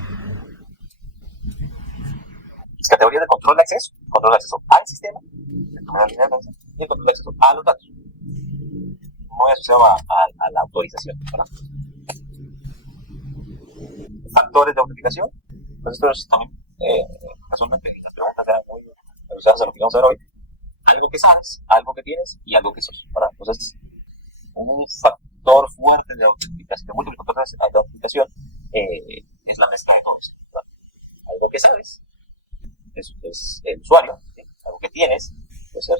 Las categorías de control de acceso. Control de acceso al sistema, el control de acceso a los datos. Muy asociado a la autorización, ¿verdad? Factores de autenticación. Pues esto también, casualmente, las preguntas eran muy asociadas a lo que vamos a ver hoy. Algo que sabes, algo que tienes y algo que sos, ¿verdad? Entonces, un factor fuerte de autenticación, de múltiples factores de autenticación, es la mezcla de todo esto, ¿verdad? Algo que sabes es el usuario, ¿sí? Algo que tienes puede ser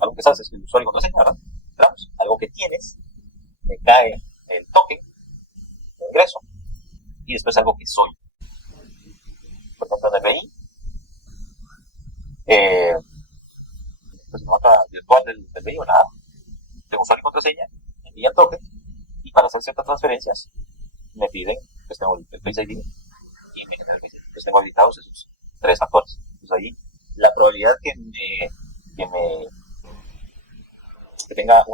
algo que sabes es el usuario y contraseña, ¿verdad? Entramos, algo que tienes, me cae el token de ingreso y después algo que soy. Por ejemplo, en el RI, pues una nota virtual del BI o nada, de usuario y contraseña, me envía el token y para hacer ciertas transferencias me piden, pues tengo el Face ID y me genera el Face ID. Pues tengo habilitados esos tres factores. Entonces ahí la probabilidad que tenga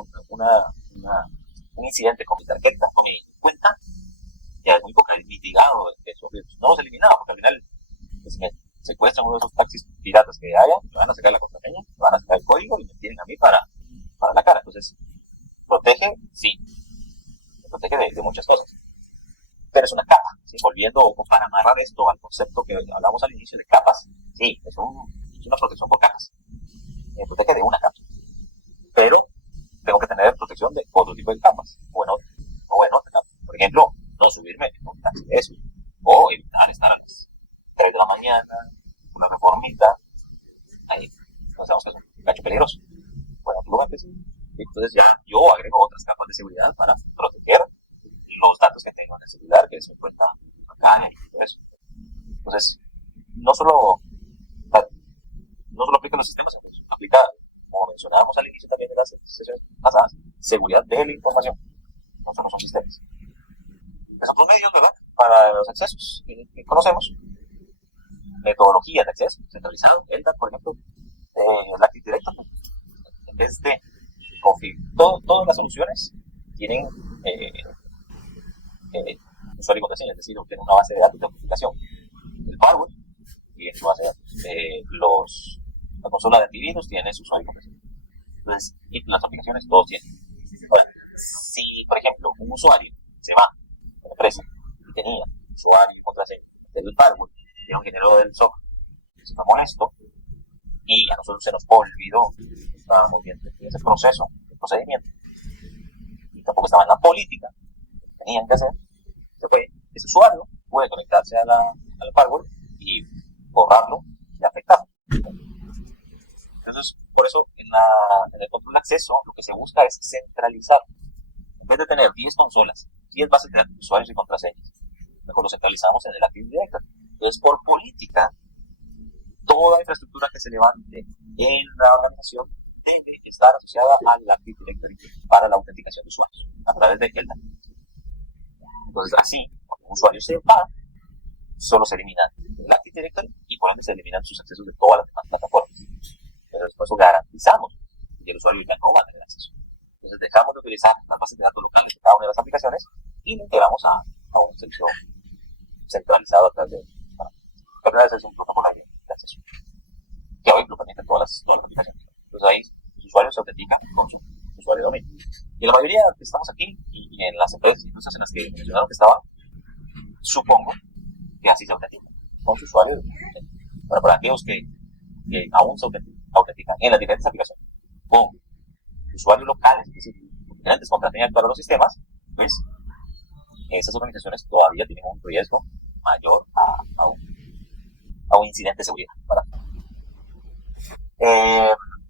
un incidente con mi tarjeta, con mi cuenta, ya es muy poco mitigado eso. No los eliminado, porque al final, pues, si me secuestran uno de esos taxis piratas que haya, me van a sacar la contraseña, me van a sacar el código y me tienen a mí para la cara. Entonces, protege, sí, me protege de muchas cosas. Pero es una capa, ¿sí? Volviendo para amarrar esto al concepto que hablamos al inicio de capas, sí, es una protección por capas. Me protege de una capa. Pero tengo que tener protección de otro tipo de capas, o en otra capa. Por ejemplo, no subirme en un taxi de eso, o evitar estar a las 3 de la mañana, una reformita, ahí pensamos que es un cacho peligroso. Bueno, tú lo ves, entonces ya yo agrego otras capas de seguridad para proteger los datos que tengo en el celular, que se encuentra acá y todo eso. Entonces, no solo aplica en los sistemas, sino aplica, como mencionábamos al inicio también de las sesiones pasadas, seguridad de la información. No solo son sistemas. Es otros medios, ¿verdad? Para los accesos que conocemos. Metodologías de acceso centralizado, LDAP, por ejemplo, el Active Directory. En vez de todas las soluciones tienen usuario y contraseña, es decir, tienen una base de datos de autenticación. El firewall tiene su base de datos. La consola de antivirus tiene su usuario y contraseña. Entonces, y las aplicaciones todos tienen. Ahora, si, por ejemplo, un usuario se va a la empresa y tenía usuario y contraseña del firewall, de un ingeniero del SOC, se está molesto y a nosotros se nos olvidó que estábamos viendo ese proceso, el procedimiento, y tampoco estaba en la política que tenían que hacer, ese usuario puede conectarse al firewall y borrarlo y afectarlo. Entonces, por eso en el control de acceso lo que se busca es centralizar. En vez de tener 10 consolas, 10 bases de datos de usuarios y contraseñas, mejor lo centralizamos en el Active Directory. Entonces, por política, toda infraestructura que se levante en la organización debe estar asociada al Active Directory para la autenticación de usuarios a través de LDAP. Entonces, así, cuando un usuario se va, solo se elimina el Active Directory y por ende se eliminan sus accesos de todas las demás plataformas. Pero después garantizamos que el usuario ya no va a tener acceso. Entonces, dejamos de utilizar las bases de datos locales de cada una de las aplicaciones y lo integramos a un servicio centralizado a través de es un protocolo de acceso que hoy lo permite todas las aplicaciones. Entonces ahí los usuarios se autentican con su usuario de dominio. Y en la mayoría que estamos aquí y en las empresas y cosas en las que mencionaron que estaban, supongo que así se autentican con su usuario de dominio. Bueno, para aquellos que aún se autentican en las diferentes aplicaciones con usuarios locales, es decir, diferentes contraseñas para los sistemas, pues esas organizaciones todavía tienen un riesgo mayor a un incidente de seguridad, ¿verdad?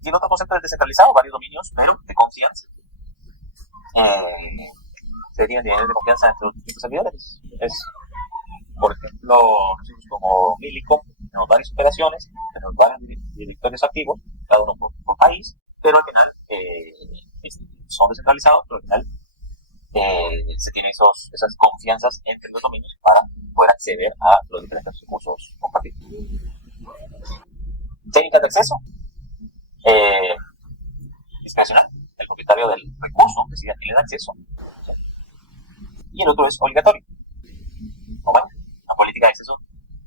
Tiene otro concepto de descentralizado, varios dominios, pero de confianza. Se tienen niveles de confianza entre los distintos servidores. Por ejemplo, nosotros como Millicom tenemos varias operaciones, tenemos varios directorios activos, cada uno por país, pero al final son descentralizados, pero al final se tienen esas confianzas entre los dominios para poder acceder a los diferentes recursos compartidos. Técnicas de acceso. Discrecional. El propietario del recurso decide a quién le da acceso. Y el otro es obligatorio. política de acceso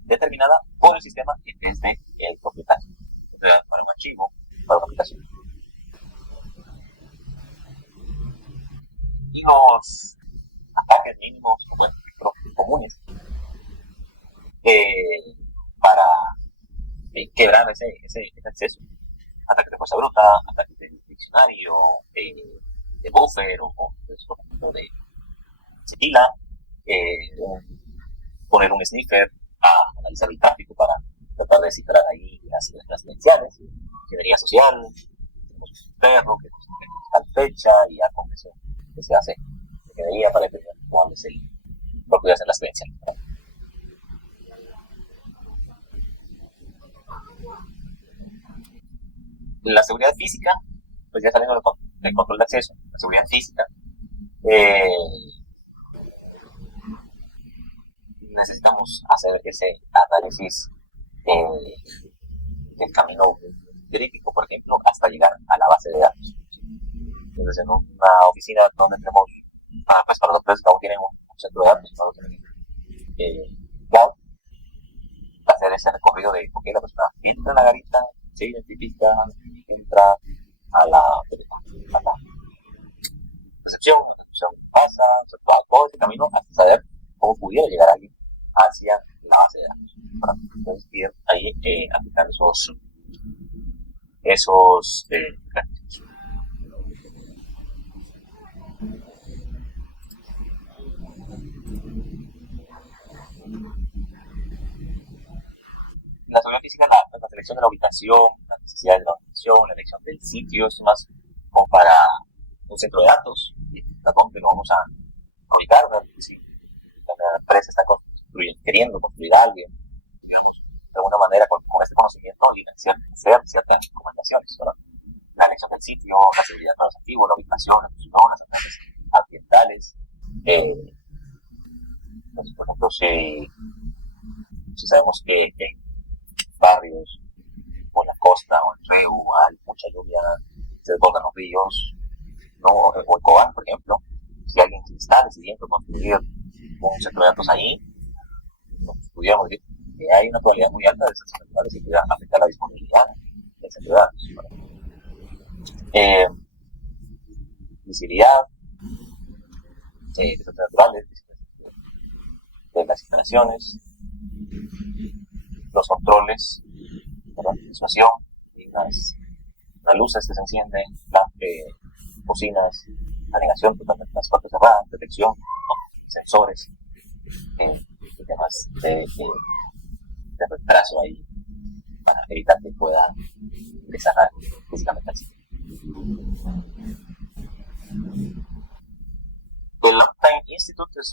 determinada por el sistema en vez de el propietario. Entonces, para un archivo, para una aplicación. Y los ataques mínimos, bueno, comunes, para quebrar ese acceso. Ataques de fuerza bruta, ataques de diccionario, de buffer o por ejemplo, de sigila, poner un sniffer a analizar el tráfico para tratar de descifrar ahí las credenciales, ingeniería social, tenemos un perro que tenemos tal fecha y ya con eso que se hace ingeniería para determinar cuál es el propio de hacer las credenciales. La seguridad física, pues ya saliendo del control de acceso, la seguridad física, necesitamos hacer ese análisis del camino crítico, por ejemplo, hasta llegar a la base de datos. Entonces, en una oficina donde tenemos, pues para los empresas que aún tienen un centro de datos, no lo tienen cloud, hacer ese recorrido de, ok, la persona entra en la garita, se identifica, entra a la recepción pasa, todo ese camino hasta saber cómo pudiera llegar alguien hacia la base de datos. Para entonces ir ahí aplicar esos mecanismos. La seguridad física, la selección de la ubicación, la necesidad de la ubicación, la elección del sitio, es más como para un centro de datos, donde lo vamos a ubicar, si la empresa está queriendo construir algo, digamos, de alguna manera con este conocimiento y hacer ciertas recomendaciones, ¿verdad? La elección del sitio, la seguridad de los activos, la ubicación, las acciones ambientales. Entonces, por ejemplo, si sabemos que barrios o en la costa o en el río hay mucha lluvia, se desbordan los ríos, ¿no? O en Cobán, por ejemplo, si alguien está decidiendo construir un centro de datos ahí, nos pudiéramos decir que hay una probabilidad muy alta de desastres naturales y pudiera afectar la disponibilidad del centro de datos. Visibilidad, desastres naturales, de las instalaciones, los controles, la situación, las luces que se encienden, las bocinas, navegación totalmente las puertas cerradas, detección, sensores y demás de retraso ahí para evitar que pueda ingresar físicamente al sitio. El Uptime Institute es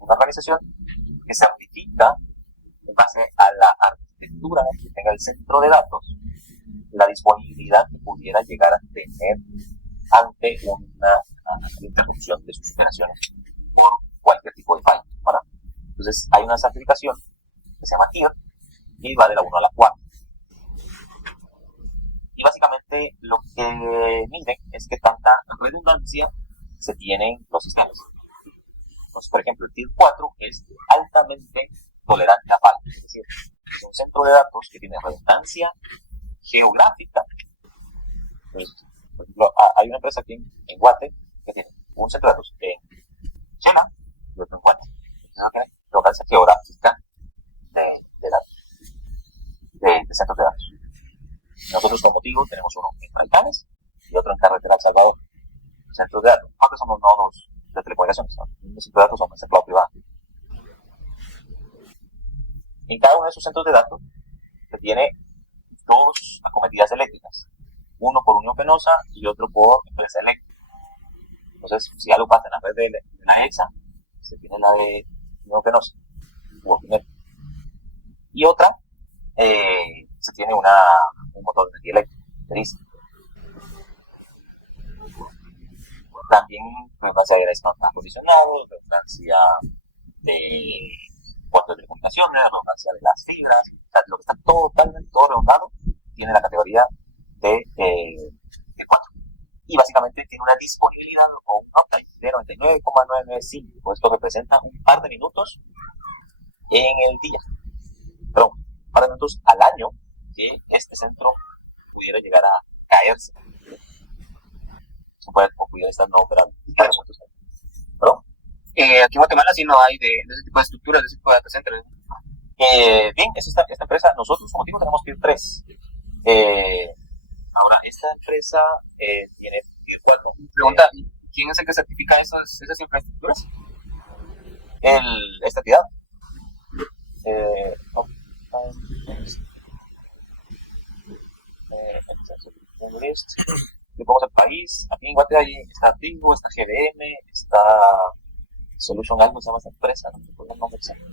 una organización que certifica en base a la arquitectura que tenga el centro de datos la disponibilidad que pudiera llegar a tener ante una interrupción de sus operaciones por cualquier tipo de fallo, ¿verdad? Entonces hay una certificación que se llama TIER y va de la 1 a la 4. Y básicamente lo que mide es que tanta redundancia se tienen los sistemas. Entonces, por ejemplo, el TIER 4 es altamente tolerante a fallos, es decir, es un centro de datos que tiene redundancia geográfica. Pues, por ejemplo, hay una empresa aquí en Guate que tiene un centro de datos en China y otro en Guate. Entonces, tiene redundancia geográfica de centros de datos. Nosotros, con motivo, tenemos uno en Fraicanes y otro en Carretera El Salvador. Centros de datos. ¿Cuántos somos nodos de telecomunicaciones? Los centros de datos son en cloud privado. En cada uno de esos centros de datos se tiene dos acometidas eléctricas, uno por Unión Fenosa y otro por empresa eléctrica. Entonces, si algo pasa en la red de la EXA, se tiene la de Unión Fenosa, y otra se tiene un motor de energía eléctrica, de diésel. También redundancia de aire acondicionado, redundancia de puertos de telecomunicaciones, redundancia de las fibras, o sea, lo que está totalmente todo redundado tiene la categoría de 4. Y básicamente tiene una disponibilidad o un uptime de 99,995. Esto representa un par de minutos en el día, perdón, para minutos al año que este centro pudiera llegar a caerse. O pudiera estar no operable. ¿Perdón? Aquí en Guatemala sí no hay de ese tipo de estructuras, de ese tipo de data centers. Bien, es esta empresa, nosotros como digo tenemos Tier 3. Ahora, esta empresa tiene Tier 4. Pregunta, ¿quién es el que certifica esas infraestructuras? Esta entidad. Le ponemos el país. Aquí en Guatemala está Tigo, está GBM, está Solution algo, se llama esta empresa, no recuerdo el nombre exacto.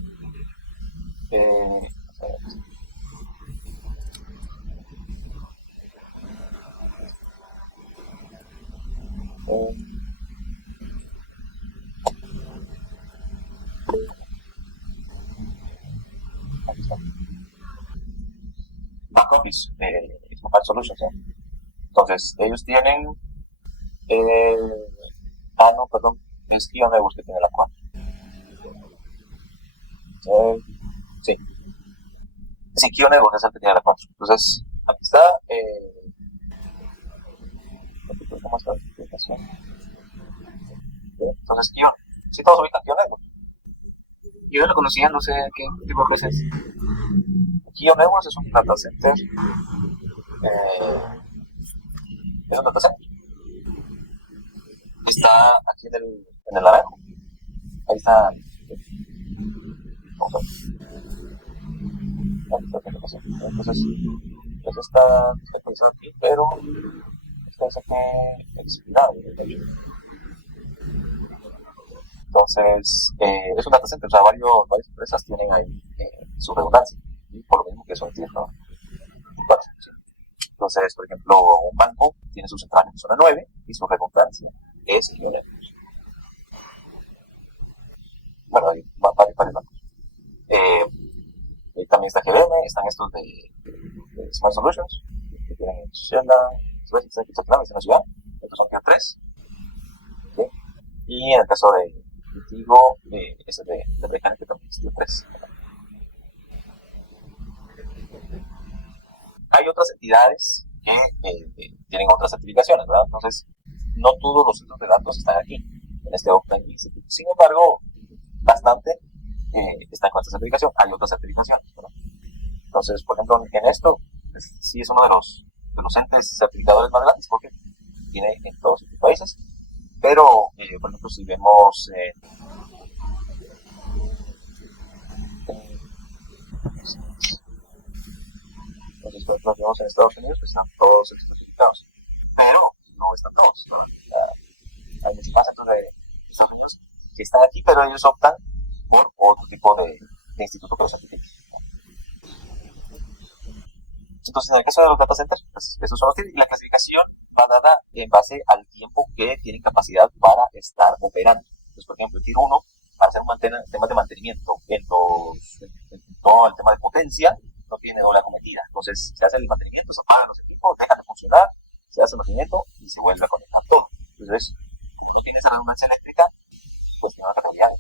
Aquí está. Back Office, Mobile Solutions, ¿eh? Entonces, ellos tienen. No, perdón, es Kionebus que tiene la 4. Sí. Sí, Kionebus es el que tiene la 4. Entonces, aquí está. ¿Cómo está la explicación? Entonces, Kion. Sí, todos ubican Kionebus. Yo lo conocía, no sé qué tipo de empresa es. Kionebus es un data center. Es un data center. Está aquí en el naranjo. Ahí está. Vamos a ver. Ahí está, entonces, pues está actualizado aquí, pero está expirado. Entonces, es un data center, o sea, varias empresas tienen ahí su redundancia, ¿sí? Por lo mismo que son tierra. ¿Sí? Entonces, por ejemplo, un banco tiene su central en zona 9 y su redundancia es Kionebus. Bueno, hay varios bancos. También está GBM, están estos de Smart Solutions, que tienen en Shella, es una ciudad, estos son Tier 3. ¿Sí? Y en el caso de Tigo, es el de Brecan, que también es Tier 3. Hay otras entidades que tienen otras certificaciones, ¿verdad? Entonces, no todos los centros de datos están aquí, en este Open Institute. Sin embargo, bastante están con esta certificación. Hay otras certificaciones, ¿no? Entonces, por ejemplo, en esto, pues, sí es uno de los entes certificadores más grandes, porque tiene en todos los países. Pero, por ejemplo, si vemos entonces, por ejemplo, vemos en Estados Unidos, pues están todos certificados, pero no están todos, ¿no? Hay muchos más centros de Estados Unidos que están aquí, pero ellos optan por otro tipo de instituto que los certifique. Entonces, en el caso de los data centers, pues esos son los que la clasificación va dada en base al tiempo que tienen capacidad para estar operando. Entonces, por ejemplo, el Tier 1, para hacer temas de mantenimiento en todo el tema de potencia, no tiene doble acometida. Entonces, se hace el mantenimiento, se apagan los equipos, dejan de funcionar, se hace el mantenimiento y se vuelve a conectar todo. Entonces, como no tiene esa redundancia eléctrica, pues tiene una categoría de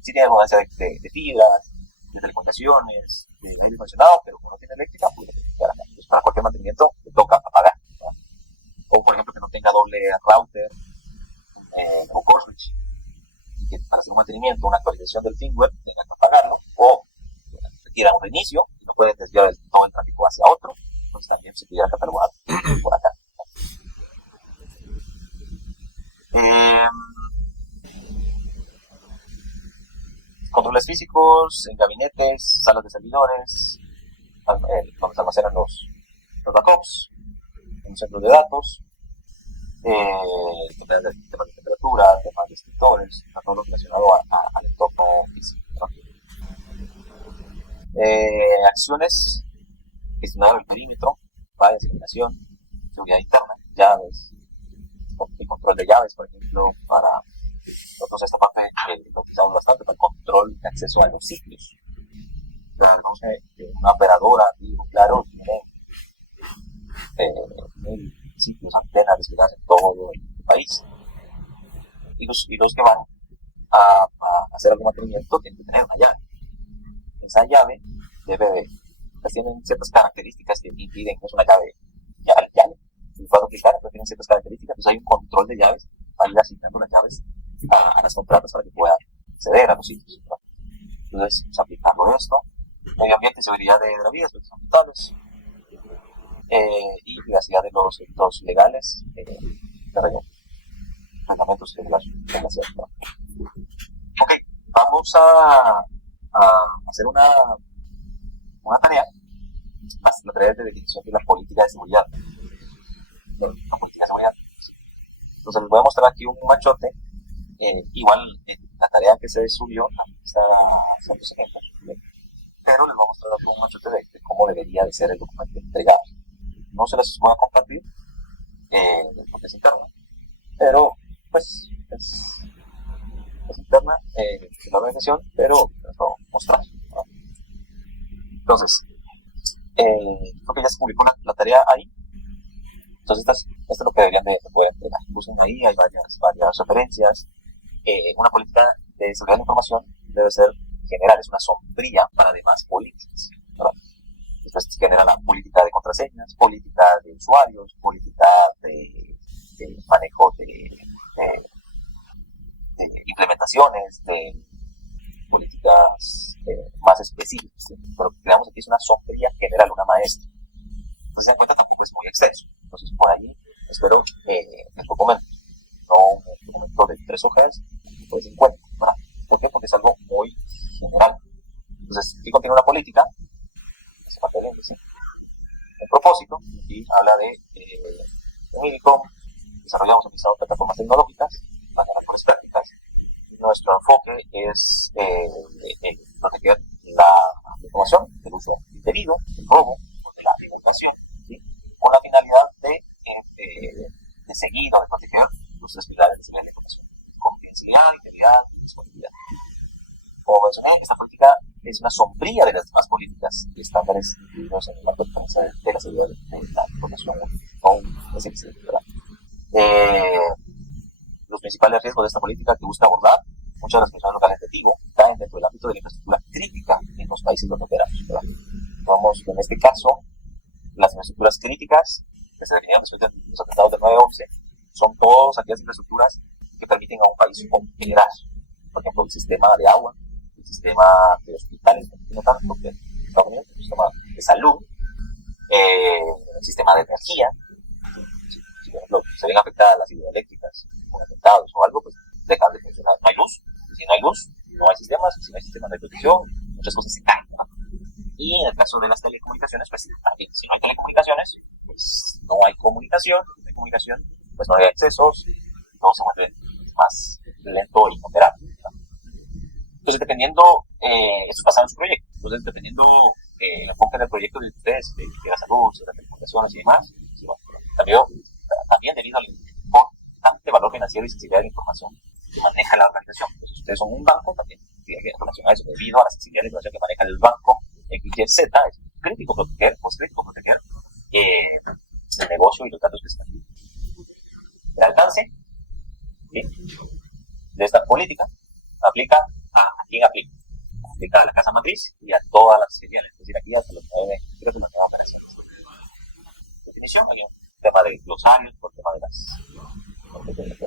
sí tiene redundancia de fibras, de telecomunicaciones, de aire acondicionado, pero como no tiene eléctrica, pues entonces, para cualquier mantenimiento le toca apagar, ¿no? O por ejemplo que no tenga doble router o core switch, y que para hacer un mantenimiento, una actualización del firmware, tenga que apagarlo, o requiera un reinicio y no puede desviar todo el tráfico hacia otro, pues también se pudiera catalogar por acá. Controles físicos en gabinetes, salas de servidores, donde se almacenan los backups, en centros de datos, temas de temperatura, temas de escritores, todo lo relacionado al entorno físico, ¿no? Acciones, gestionar el perímetro, fallas, eliminación, seguridad interna, llaves, y control de llaves, por ejemplo, para nosotros esta parte lo utilizamos bastante para el control de acceso a los sitios. Digamos que una operadora, digo, claro, tiene 1000 sitios, antenas desplegadas en todo el país. Y los que van a hacer algún mantenimiento tienen que tener una llave. esa llave pues tienen ciertas características que impiden, no es una llave y puedo aplicar, pero tienen ciertas características, pues hay un control de llaves para ir asignando las llaves a las contratas para que puedan acceder a los sitios, ¿verdad? Entonces, pues, aplicarlo a esto, medio ambiente y seguridad de la vida, aspectos ambientales, y privacidad de los sectores legales, reglamentos de la ciudad. Ok, vamos a hacer una tarea, la tarea de definición de la política de seguridad. La política de seguridad. Entonces les voy a mostrar aquí un machote, igual la tarea que se subió está haciendo ejemplos, pero les voy a mostrar un machote de cómo debería de ser el documento entregado. No se las voy a compartir porque es interna, pero pues es interna de la organización, pero les voy a mostrar, ¿no? Entonces, creo que ya se publicó la tarea ahí. Entonces, esto es lo que deberían de poder entregar. Busquen ahí, hay varias referencias. Una política de seguridad de la información debe ser general, es una sombría para demás políticas, ¿verdad? Después se genera la política de contraseñas, política de usuarios, política de manejo de implementaciones, de políticas más específicas, ¿sí? Pero lo que creamos aquí es una sombría general, una maestra. Entonces, en cuenta, tampoco es muy extenso. Entonces, por ahí espero el documento, no un documento de 3 hojas, de 50, ¿verdad? ¿Por qué? Porque es algo muy general. Entonces, aquí contiene una política, se parte bien, ¿sí? El propósito, aquí habla de Millicom, desarrollamos utilizando plataformas tecnológicas, mejores prácticas. Nuestro enfoque es proteger la información del uso indebido, del robo, de la divulgación, ¿sí? Con la finalidad de seguir o de proteger los 3 pilares de seguridad de la información: confidencialidad, integridad y disponibilidad. Como mencioné, esta política es una sombría de las demás políticas y estándares incluidos en el marco de defensa de la seguridad de la información con ¿verdad? Los principales riesgos de esta política que busca abordar muchas de las personas locales de Tigo caen dentro del ámbito de la infraestructura crítica en los países donde operamos, ¿verdad? Vamos, en este caso, las infraestructuras críticas que se definieron después de los atentados del 9/11 son todas aquellas infraestructuras que permiten a un país operar. Por ejemplo, el sistema de agua, el sistema de hospitales, no tanto que Estados Unidos, el sistema de salud, el sistema de energía. Si por ejemplo se ven afectadas las hidroeléctricas con atentados o algo, pues dejan de funcionar. No hay luz. Si no hay luz, no hay sistemas. Si no hay sistemas de protección, muchas cosas se caen, ¿no? Y en el caso de las telecomunicaciones, pues también, si no hay telecomunicaciones, pues no hay comunicación. Si no hay comunicación, pues no hay accesos, todo se vuelve más lento e inoperable, ¿no? Entonces, dependiendo, esto es basado en su proyecto. Entonces, dependiendo el enfoque del proyecto de ustedes, de la salud, de las telecomunicaciones y demás, sí, bueno, también debido al importante valor financiero y sensibilidad de la información que maneja la organización. Entonces, ustedes son un banco, también tienen que relacionar eso debido a la sensibilidad de la información que maneja el banco XYZ. Es crítico proteger el negocio y los datos que están. El alcance, ¿sí?, de esta política aplica a quién aplica. Aplica a la casa matriz y a todas las filiales, es decir, aquí hasta los 9 operaciones. Definición, hay un tema de glosarios, por tema de las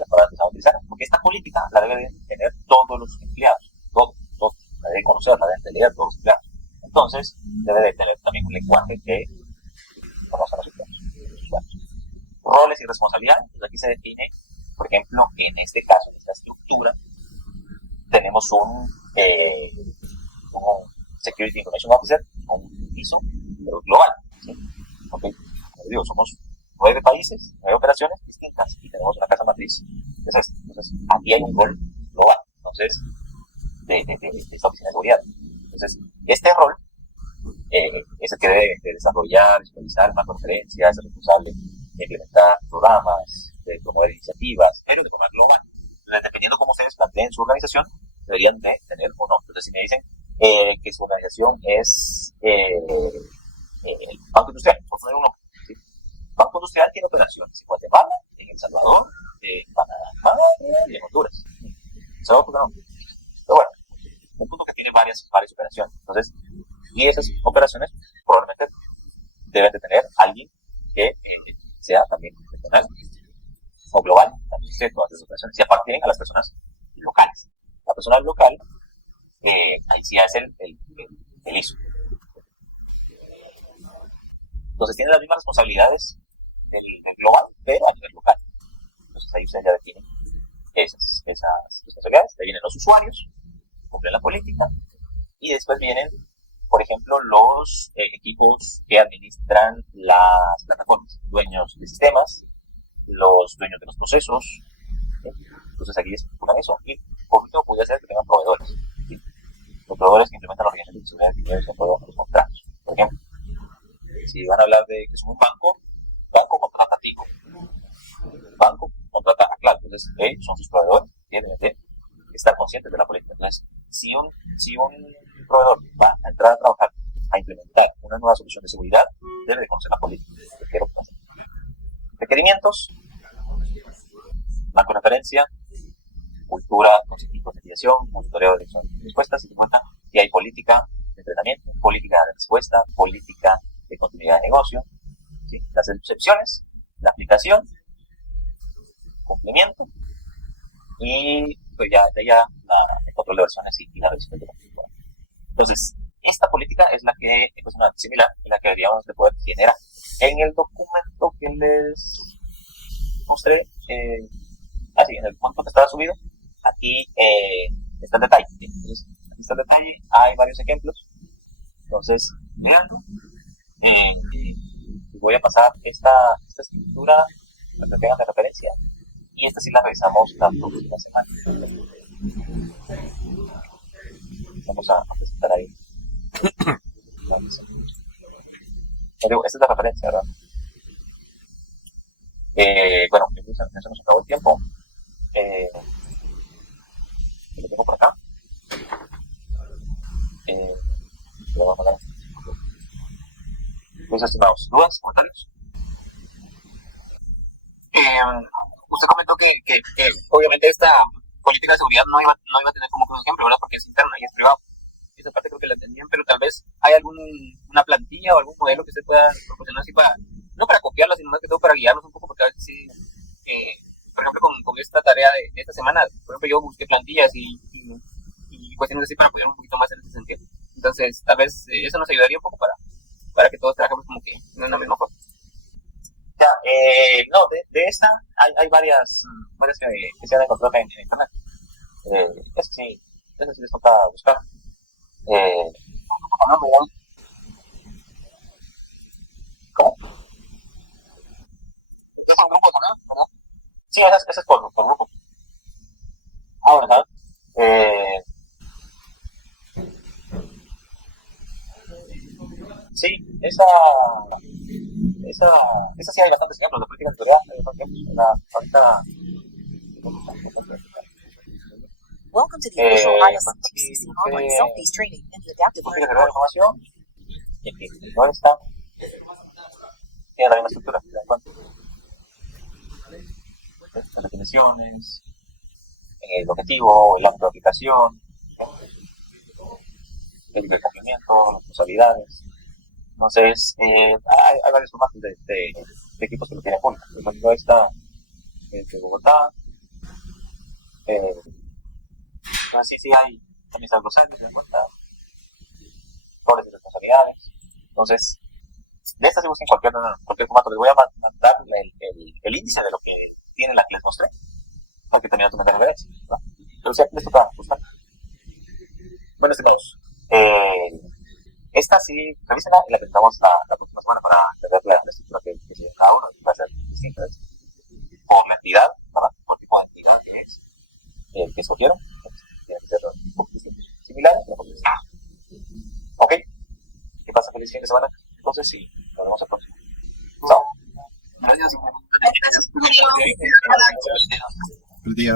palabras que se van a utilizar, porque esta política la deben tener todos los empleados, todos, la deben conocer, la deben leer todos los empleados. Entonces, debe de tener también un lenguaje que conozcan los empleados. Roles y responsabilidades, pues aquí se define, por ejemplo, en este caso, en esta estructura, tenemos un Security Information Officer, un ISO, pero global, ¿sí? Okay. Digo, somos 9 países, 9 operaciones distintas y tenemos una casa matriz, que es esta. Entonces, aquí hay un rol global, entonces, de esta oficina de seguridad. Entonces, este rol es el que debe de desarrollar, supervisar más conferencias, es responsable de implementar programas, de promover iniciativas, pero de forma global. Entonces, dependiendo cómo ustedes planteen su organización, deberían de tener o no. Entonces, si me dicen que su organización es el Banco Industrial, por poner uno, ¿sí? Banco Industrial tiene operaciones en Guatemala, en El Salvador, en Panamá y en Honduras. ¿Sabes por qué no? Pero bueno, un punto que tiene varias operaciones. Entonces, Y esas operaciones probablemente deben de tener alguien que sea también regional o global, también de todas esas operaciones, y aparte a las personas locales. La persona local, ahí sí es el ISO. Entonces tiene las mismas responsabilidades del global, pero a nivel local. Entonces ahí usted ya define esas responsabilidades. Ahí vienen los usuarios, cumplen la política, y después vienen, por ejemplo, los equipos que administran las plataformas, dueños de sistemas, los dueños de los procesos. ¿Sí? Entonces aquí estipulan eso, y por último podría ser que tengan proveedores. ¿Sí? Los proveedores que implementan organizaciones de seguridad definidas de acuerdo a los contratos. Por ejemplo, si van a hablar de que son un banco contrata a Tigo, banco contrata a Claro, entonces son sus proveedores, tienen que estar conscientes de la política. Entonces, si un proveedor va a entrar a trabajar, a implementar una nueva solución de seguridad, debe de conocer la política. Requerimientos, marco de referencia, cultura, conceptos de mediación, monitoreo de respuestas, y hay política de entrenamiento, política de respuesta, política de continuidad de negocio, ¿sí? Las excepciones, la aplicación, cumplimiento, y pues ya el control de versiones y la revisión de la cultura. Entonces, esta política es la que es una similar en la que deberíamos de poder generar. En el documento que les mostré, en el documento que estaba subido, aquí está el detalle. Entonces, aquí está el detalle, hay varios ejemplos. Entonces, mirando, voy a pasar esta estructura para que tengan de referencia, y esta sí la revisamos la próxima semana. Vamos a presentar ahí. Esta es la referencia, ¿verdad? Bueno, ya se nos acabó el tiempo. Lo tengo por acá. Lo vamos a mandar. Pues, estimados, ¿dudas, comentarios? Usted comentó que obviamente esta política de seguridad no iba a tener como un ejemplo, ¿verdad? Porque es interna y es privado. Esa parte creo que la entendían, pero tal vez hay una plantilla o algún modelo que se pueda proporcionar así para, no para copiarlo, sino más que todo para guiarnos un poco, porque a veces sí, por ejemplo, con esta tarea de esta semana, por ejemplo, yo busqué plantillas y cuestiones así para apoyar un poquito más en ese sentido. Entonces, tal vez eso nos ayudaría un poco para que todos trabajemos como que en una misma forma. Ya, no, de esta hay varias que se han encontrado en internet. Eso sí les toca buscar. ¿Cómo? ¿Es por grupo, ¿verdad? Sí, ese es por grupo. ¿Verdad? Sí, esa sí hay bastantes ejemplos de política editorial. Ahorita. Welcome to the official ISCC online self-paced training in the adaptive learning de información, y aquí no está. Tiene la misma estructura, ¿te das cuenta? Las definiciones, el objetivo, el ámbito de aplicación, el tipo de cumplimiento, las responsabilidades. Entonces, hay varios formatos de equipos que lo tienen público. Por ejemplo, está de Bogotá. Sí hay, también está el Rosario, se dan cuenta, roles y responsabilidades. Entonces, de estas en cualquier formato. Les voy a mandar el índice de lo que tiene la que les mostré, para que también lo tengan que ver, ¿no? Pero si aquí les toca buscar. Bueno, estimados, esta sí, revísenla y la presentamos la próxima semana para ver la estructura que tiene cada uno, y va a ser distinta por la entidad, ¿verdad? Por el tipo de entidad que es, que escogieron. Tiene que ser similares, pero ok. ¿Qué pasa? Feliz fin de semana. Entonces, sí, nos vemos el próximo. Chao. Buen día.